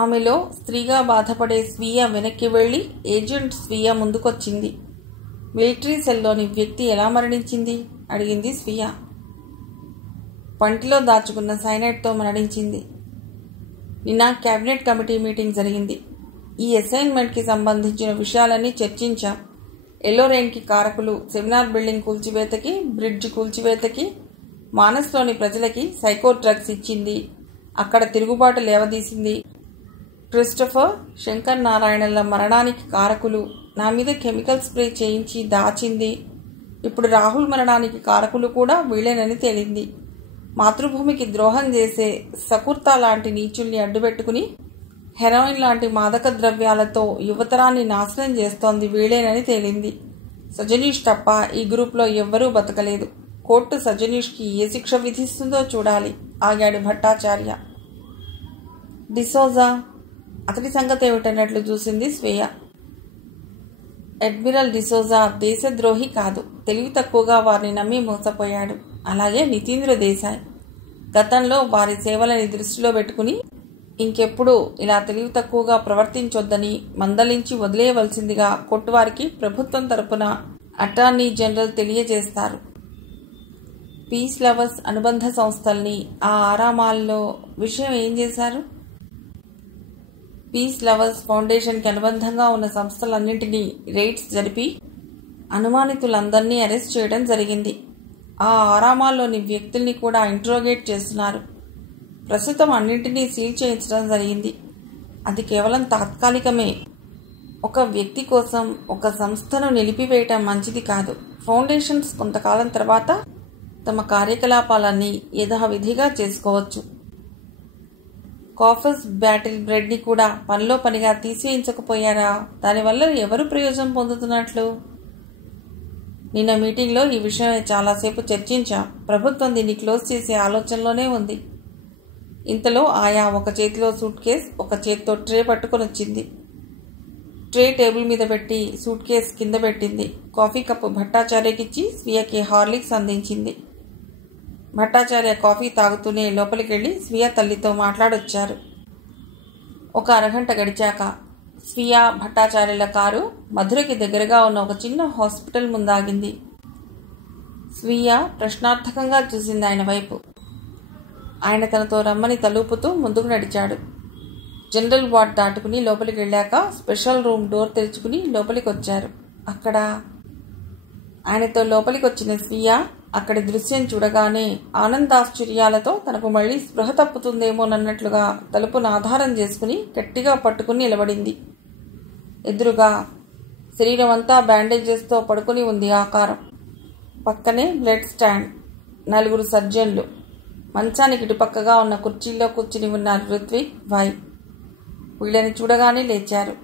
ఆమెలో స్త్రీగా బాధపడే స్వీయ వెనక్కి వెళ్లి ఏజెంట్ స్వీయ ముందుకొచ్చింది. మిలిటరీ సెల్లోని వ్యక్తి ఎలా మరణించింది అడిగింది స్వీయ. పంటిలో దాచుకున్న సైనైడ్తో మరణించింది. నిన్న కేబినెట్ కమిటీ మీటింగ్ జరిగింది. ఈ అసైన్మెంట్కి సంబంధించిన విషయాలన్నీ చర్చించాం. ఎల్లో రైన్కి కారకులు, సెమినార్ బిల్డింగ్ కూల్చివేతకి, బ్రిడ్జ్ కూల్చివేతకి, మానస్లోని ప్రజలకి సైకో డ్రగ్స్ ఇచ్చింది, అక్కడ తిరుగుబాటు లేవదీసింది, క్రిస్టఫర్, శంకర్ నారాయణల మరణానికి కారకులు, నా మీద కెమికల్ స్ప్రే చేయించి దాచింది, ఇప్పుడు రాహుల్ మరణానికి కారకులు కూడా వీళ్ళేనని తేలింది. మాతృభూమికి ద్రోహం చేసే సకుర్తా లాంటి నీచుల్ని అడ్డుపెట్టుకుని హెరోయిన్ లాంటి మాదక ద్రవ్యాలతో యువతరాన్ని నాశనం చేస్తోంది వీళ్ళేనని తేలింది. సజనీష్ తప్ప ఈ గ్రూప్లో ఎవ్వరూ బతకలేదు. కోర్టు సజనీష్కి ఏ శిక్ష విధిస్తుందో చూడాలి ఆగాడు భట్టాచార్య. డిసోజా అతడి సంగతి ఏమిటన్నట్లు చూసింది స్వేయ. అడ్మిరల్ డిసోజా దేశద్రోహి కాదు, తెలివి తక్కువగా వారిని నమ్మి మోసపోయాడు. అలాగే నితీంద్ర దేశాయ్ గతంలో వారి సేవలని దృష్టిలో పెట్టుకుని ఇంకెప్పుడు ఇలా తెలివి తక్కువగా ప్రవర్తించొద్దని మందలించి వదిలేయవలసిందిగా కొట్టువారికి ప్రభుత్వం తరపున అటార్నీ జనరల్ తెలియజేస్తారు. పీస్ లవర్స్ అనుబంధ సంస్థల్ని ఆ ఆరామాల్లో విషయం ఏం చేశారు? పీస్ లవర్స్ ఫౌండేషన్కి అనుబంధంగా ఉన్న సంస్థలన్నింటినీ రైడ్స్ జరిపి అనుమానితులందరినీ అరెస్ట్ చేయడం జరిగింది. ఆ ఆరామాల్లోని వ్యక్తుల్ని కూడా ఇంట్రోగేట్ చేస్తున్నారు. ప్రస్తుతం అన్నింటినీ సీల్ చేయించడం జరిగింది. అది కేవలం తాత్కాలికమే. ఒక వ్యక్తి కోసం ఒక సంస్థను నిలిపివేయటం మంచిది కాదు. ఫౌండేషన్స్ కొంతకాలం తర్వాత తమ కార్యకలాపాలన్నీ యథావిధిగా చేసుకోవచ్చు. కాఫర్స్ బ్యాటిల్ బ్రెడ్ని కూడా పనిలో పనిగా తీసివేయించకపోయారా? దానివల్ల ఎవరు ప్రయోజనం పొందుతున్నట్లు? నిన్న మీటింగ్లో ఈ విషయం చాలాసేపు చర్చించాం. ప్రభుత్వం దీన్ని క్లోజ్ చేసే ఆలోచనలోనే ఉంది. ఇంతలో ఆయా ఒక చేతిలో సూట్ కేస్, ఒక చేతితో ట్రే పట్టుకొని వచ్చింది. ట్రే టేబుల్ మీద పెట్టి సూట్ కేస్ కింద పెట్టింది. కాఫీ కప్పు భట్టాచార్యకిచ్చి స్వీయకి హార్లిక్స్ అందించింది. భట్టాచార్య కాఫీ తాగుతూనే లోపలికెళ్ళి స్వీయ తల్లితో మాట్లాడొచ్చారు. ఒక అరగంట గడిచాక స్వీయ, భట్టాచార్యుల కారు మధురకి దగ్గరగా ఉన్న ఒక చిన్న హాస్పిటల్ ముందాగింది. స్వీయ ప్రశ్నార్థకంగా చూసింది ఆయన వైపు. ఆయన తనతో రమ్మని తలూపుతూ ముందుకు నడిచాడు. జనరల్ వార్డ్ దాటుకుని లోపలికి వెళ్ళాక స్పెషల్ రూమ్ డోర్ తెరుచుకుని లోపలికి వచ్చారు. అక్కడ ఆయనతో లోపలికి వచ్చిన స్వీయ అక్కడి దృశ్యం చూడగానే ఆనందాశ్చర్యాలతో తనకు మళ్లీ స్పృహ తప్పుతుందేమోనన్నట్లుగా తలుపును ఆధారం చేసుకుని గట్టిగా పట్టుకుని నిలబడింది. ఎదురుగా శరీరం అంతా బ్యాండేజెస్తో పడుకుని ఉంది ఆకారం. పక్కనే బ్లడ్ స్టాండ్, 4 సర్జన్లు. మంచానికి ఇటుపక్కగా ఉన్న కుర్చీల్లో కూర్చుని ఉన్నారు ఋత్విక్, వై. వీళ్ళని చూడగానే లేచారు.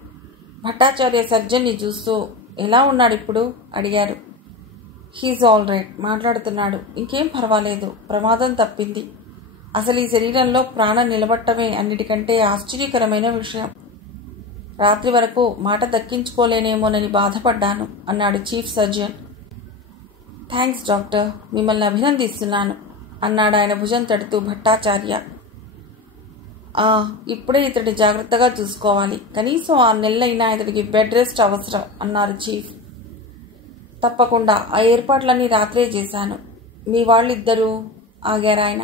భట్టాచార్య సర్జన్ని చూస్తూ ఎలా ఉన్నాడు ఇప్పుడు అడిగారు. హీజ్ ఆల్ రైట్, మాట్లాడుతున్నాడు, ఇంకేం పర్వాలేదు, ప్రమాదం తప్పింది. అసలు ఈ శరీరంలో ప్రాణం నిలబట్టమే అన్నిటికంటే ఆశ్చర్యకరమైన విషయం. రాత్రి వరకు మాట దక్కించుకోలేనేమోనని బాధపడ్డాను అన్నాడు చీఫ్ సర్జన్. థ్యాంక్స్ డాక్టర్, మిమ్మల్ని అభినందిస్తున్నాను అన్నాడు ఆయన భుజం తడుతూ భట్టాచార్య. ఇప్పుడే ఇతడిని జాగ్రత్తగా చూసుకోవాలి, కనీసం 6 నెలలైనా ఇతడికి బెడ్ రెస్ట్ అవసరం అన్నారు చీఫ్. తప్పకుండా, ఆ ఏర్పాట్లన్నీ రాత్రే చేశాను. మీ వాళ్ళిద్దరూ ఆగారు ఆయన.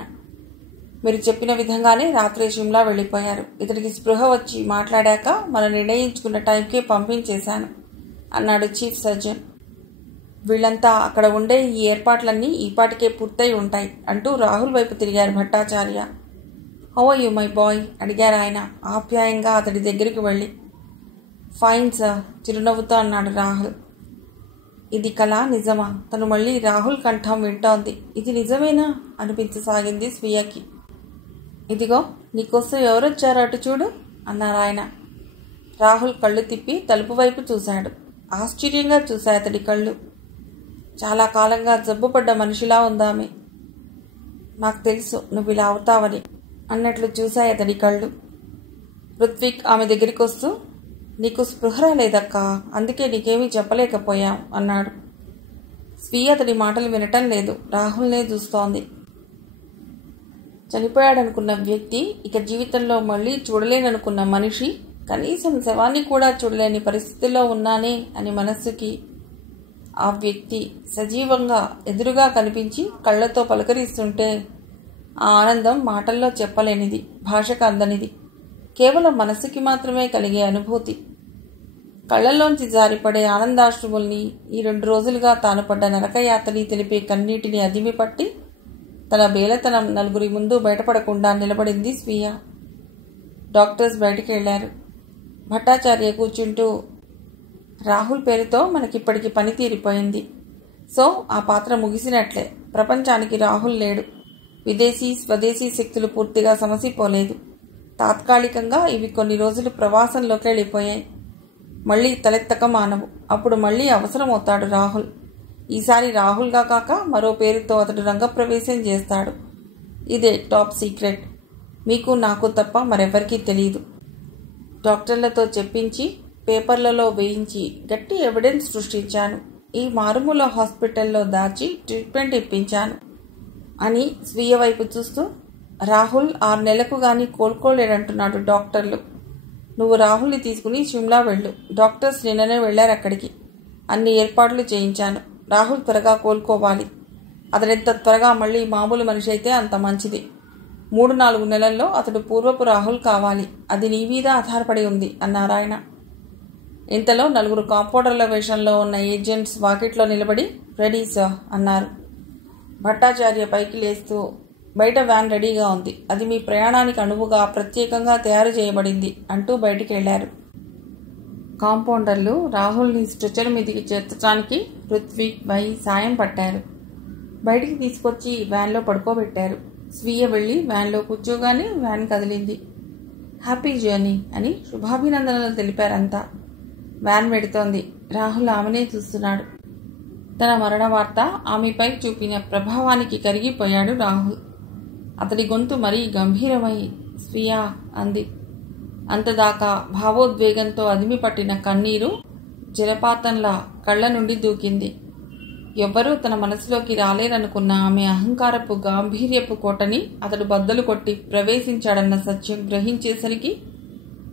మీరు చెప్పిన విధంగానే రాత్రే షిమ్లా వెళ్ళిపోయారు. ఇతడికి స్పృహ వచ్చి మాట్లాడాక మనం నిర్ణయించుకున్న టైంకే పంపించేశాను అన్నాడు చీఫ్ సర్జన్. వీళ్లంతా అక్కడ ఉండే ఈ ఏర్పాట్లన్నీ ఈపాటికే పూర్తయి ఉంటాయి అంటూ రాహుల్ వైపు తిరిగారు Bhattacharya. How are you my boy అడిగారు ఆయన ఆప్యాయంగా అతడి దగ్గరికి వెళ్ళి. ఫైన్ సార్, చిరునవ్వుతో అన్నాడు రాహుల్. ఇది కళ నిజమా? తను మళ్ళీ రాహుల్ కంఠం వింటోంది. ఇది నిజమేనా అనిపించసాగింది స్వీయకి. ఇదిగో నీకోసం ఎవరొచ్చారో అటు చూడు అన్నారాయన. రాహుల్ కళ్ళు తిప్పి తలుపు వైపు చూశాడు. ఆశ్చర్యంగా చూశాయి అతడి కళ్ళు. చాలా కాలంగా జబ్బుపడ్డ మనిషిలా ఉందామె. నాకు తెలుసు నువ్వు ఇలా అవుతావని అన్నట్లు చూశాయి అతడి కళ్ళు. ఋత్విక్ ఆమె దగ్గరికి వస్తూ, నీకు స్పృహ లేదక్కా, అందుకే నీకేమీ చెప్పలేకపోయాం అన్నాడు. స్వీయ అతడి మాటలు వినటం లేదు, రాహుల్నే చూస్తోంది. చనిపోయాడనుకున్న వ్యక్తి, ఇక జీవితంలో మళ్ళీ చూడలేననుకున్న మనిషి, కనీసం శవాన్ని కూడా చూడలేని పరిస్థితుల్లో ఉన్నానే అని మనస్సుకి ఆ వ్యక్తి సజీవంగా ఎదురుగా కనిపించి కళ్ళతో పలకరిస్తుంటే ఆ ఆనందం మాటల్లో చెప్పలేనిది, భాషకు అందనిది, కేవలం మనస్సుకి మాత్రమే కలిగే అనుభూతి. కళ్ళల్లోంచి జారిపడే ఆనందాశ్రువుల్ని, ఈ 2 రోజులుగా తాను పడ్డ నరకయాతని తెలిపే కన్నీటిని అదిమి పట్టి తన బేలతనం నలుగురి ముందు బయటపడకుండా నిలబడింది స్వీయ. డాక్టర్స్ బయటికి వెళ్లారు. భట్టాచార్య కూర్చుంటూ, రాహుల్ పేరుతో మనకిప్పటికి పని తీరిపోయింది. సో ఆ పాత్ర ముగిసినట్లే. ప్రపంచానికి రాహుల్ లేడు. విదేశీ స్వదేశీ శక్తులు పూర్తిగా సమసిపోలేదు. తాత్కాలికంగా ఇవి కొన్ని రోజులు ప్రవాసంలోకి వెళ్ళిపోయాయి. మళ్ళీ తలెత్తక మానవు. అప్పుడు మళ్ళీ అవసరమవుతాడు రాహుల్. ఈసారి రాహుల్గా కాక మరో పేరుతో అతడు రంగప్రవేశం చేస్తాడు. ఇదే టాప్ సీక్రెట్. మీకు నాకు తప్ప మరెవరికీ తెలియదు. డాక్టర్లతో చెప్పించి పేపర్లలో వేయించి గట్టి ఎవిడెన్స్ సృష్టించాను. ఈ మారుమూల హాస్పిటల్లో దాచి ట్రీట్మెంట్ ఇప్పించాను అని స్వీయ వైపు చూస్తూ, రాహుల్ 6 నెలలకు గాని కోలుకోలేడంటున్నాడు డాక్టర్లు. నువ్వు రాహుల్ని తీసుకుని షిమ్లా వెళ్ళు. డాక్టర్స్ నిన్ననే వెళ్లారు అక్కడికి. అన్ని ఏర్పాట్లు చేయించాను. రాహుల్ త్వరగా కోలుకోవాలి. అతడెంత త్వరగా మళ్ళీ మామూలు మనిషి అయితే అంత మంచిది. 3-4 నెలల్లో అతడు పూర్వపు రాహుల్ కావాలి. అది నీ మీద ఆధారపడి ఉంది అన్నారాయన. ఇంతలో 4 కాంపౌండర్ల వేషంలో ఉన్న ఏజెంట్స్ వాకిట్లో నిలబడి, రెడీ సార్ అన్నారు. భట్టాచార్య పైకి లేస్తూ, బయట వ్యాన్ రెడీగా ఉంది. అది మీ ప్రయాణానికి అనువుగా ప్రత్యేకంగా తయారు చేయబడింది అంటూ బయటికి వెళ్లారు. కాంపౌండర్లు రాహుల్ని స్ట్రెచర్ మీదికి చేర్చడానికి ఋత్విక్ బై సాయం పట్టారు. బయటికి తీసుకొచ్చి వ్యాన్లో పడుకోబెట్టారు. స్వీయ వెళ్ళి వ్యాన్లో కూర్చోగానే వ్యాన్ కదిలింది. హ్యాపీ జర్నీ అని శుభాభినందనలు తెలిపారంతా. వ్యాన్ వెడుతోంది. రాహుల్ ఆమెనే చూస్తున్నాడు. తన మరణ వార్త ఆమెపై చూపిన ప్రభావానికి కరిగిపోయాడు రాహుల్. అతడి గొంతు మరీ గంభీరమై స్వీయ అంది. అంతదాకా భావోద్వేగంతో అదిమి పట్టిన కన్నీరు జలపాతంలా కళ్ల నుండి దూకింది. ఎవ్వరూ తన మనసులోకి రాలేరనుకున్న ఆమె అహంకారపు గాంభీర్యపు కోటని అతడు బద్దలు కొట్టి ప్రవేశించాడన్న సత్యం గ్రహించేసరికి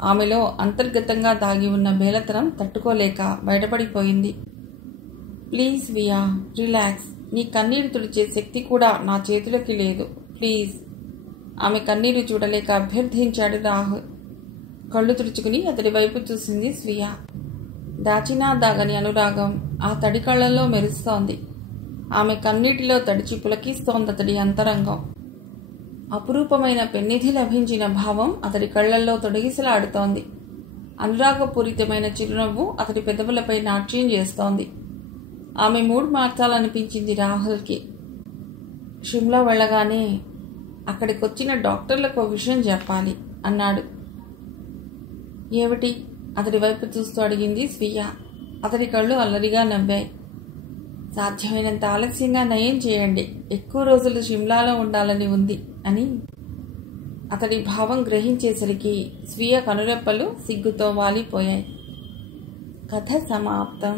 ఆమెలో అంతర్గతంగా దాగి ఉన్న బేలతనం తట్టుకోలేక బయటపడిపోయింది. Please via, relax. నీ కన్నీరు తుడిచే శక్తి కూడా నా చేతిలోకి లేదు. ప్లీజ్. ఆమె కన్నీరు చూడలేక అభ్యర్థించాడు రాహుల్. కళ్ళు తుడుచుకుని అతడి వైపు చూసింది స్వీయ. దాచినా దాగని అనురాగం ఆ తడి కళ్లలో మెరుస్తోంది. ఆమె కన్నీటిలో తడిచి పులకిస్తోంది అతడి అంతరంగం. అపురూపమైన పెన్నిధి లభించిన భావం అతడి కళ్లల్లో తొడిగిసలాడుతోంది. అనురాగపూరితమైన చిరునవ్వు అతడి పెదవులపై నాట్యం చేస్తోంది. ఆమె మూడ్ మార్చాలనిపించింది రాహుల్కి. షిమ్లా వెళ్ళగానే అక్కడికొచ్చిన డాక్టర్లకు విషయం చెప్పాలి అన్నాడు. ఏమిటి? అతడి వైపు చూస్తూ అడిగింది స్వీయ. అతడి కళ్ళు అల్లరిగా నవ్వాయి. సాధ్యమైనంత ఆలస్యంగా నయం చేయండి. ఎక్కువ రోజులు షిమ్లాలో ఉండాలని ఉంది అని. అతడి భావం గ్రహించేసరికి స్వీయ కనురెప్పలు సిగ్గుతో వాలిపోయాయి. కథ సమాప్తం.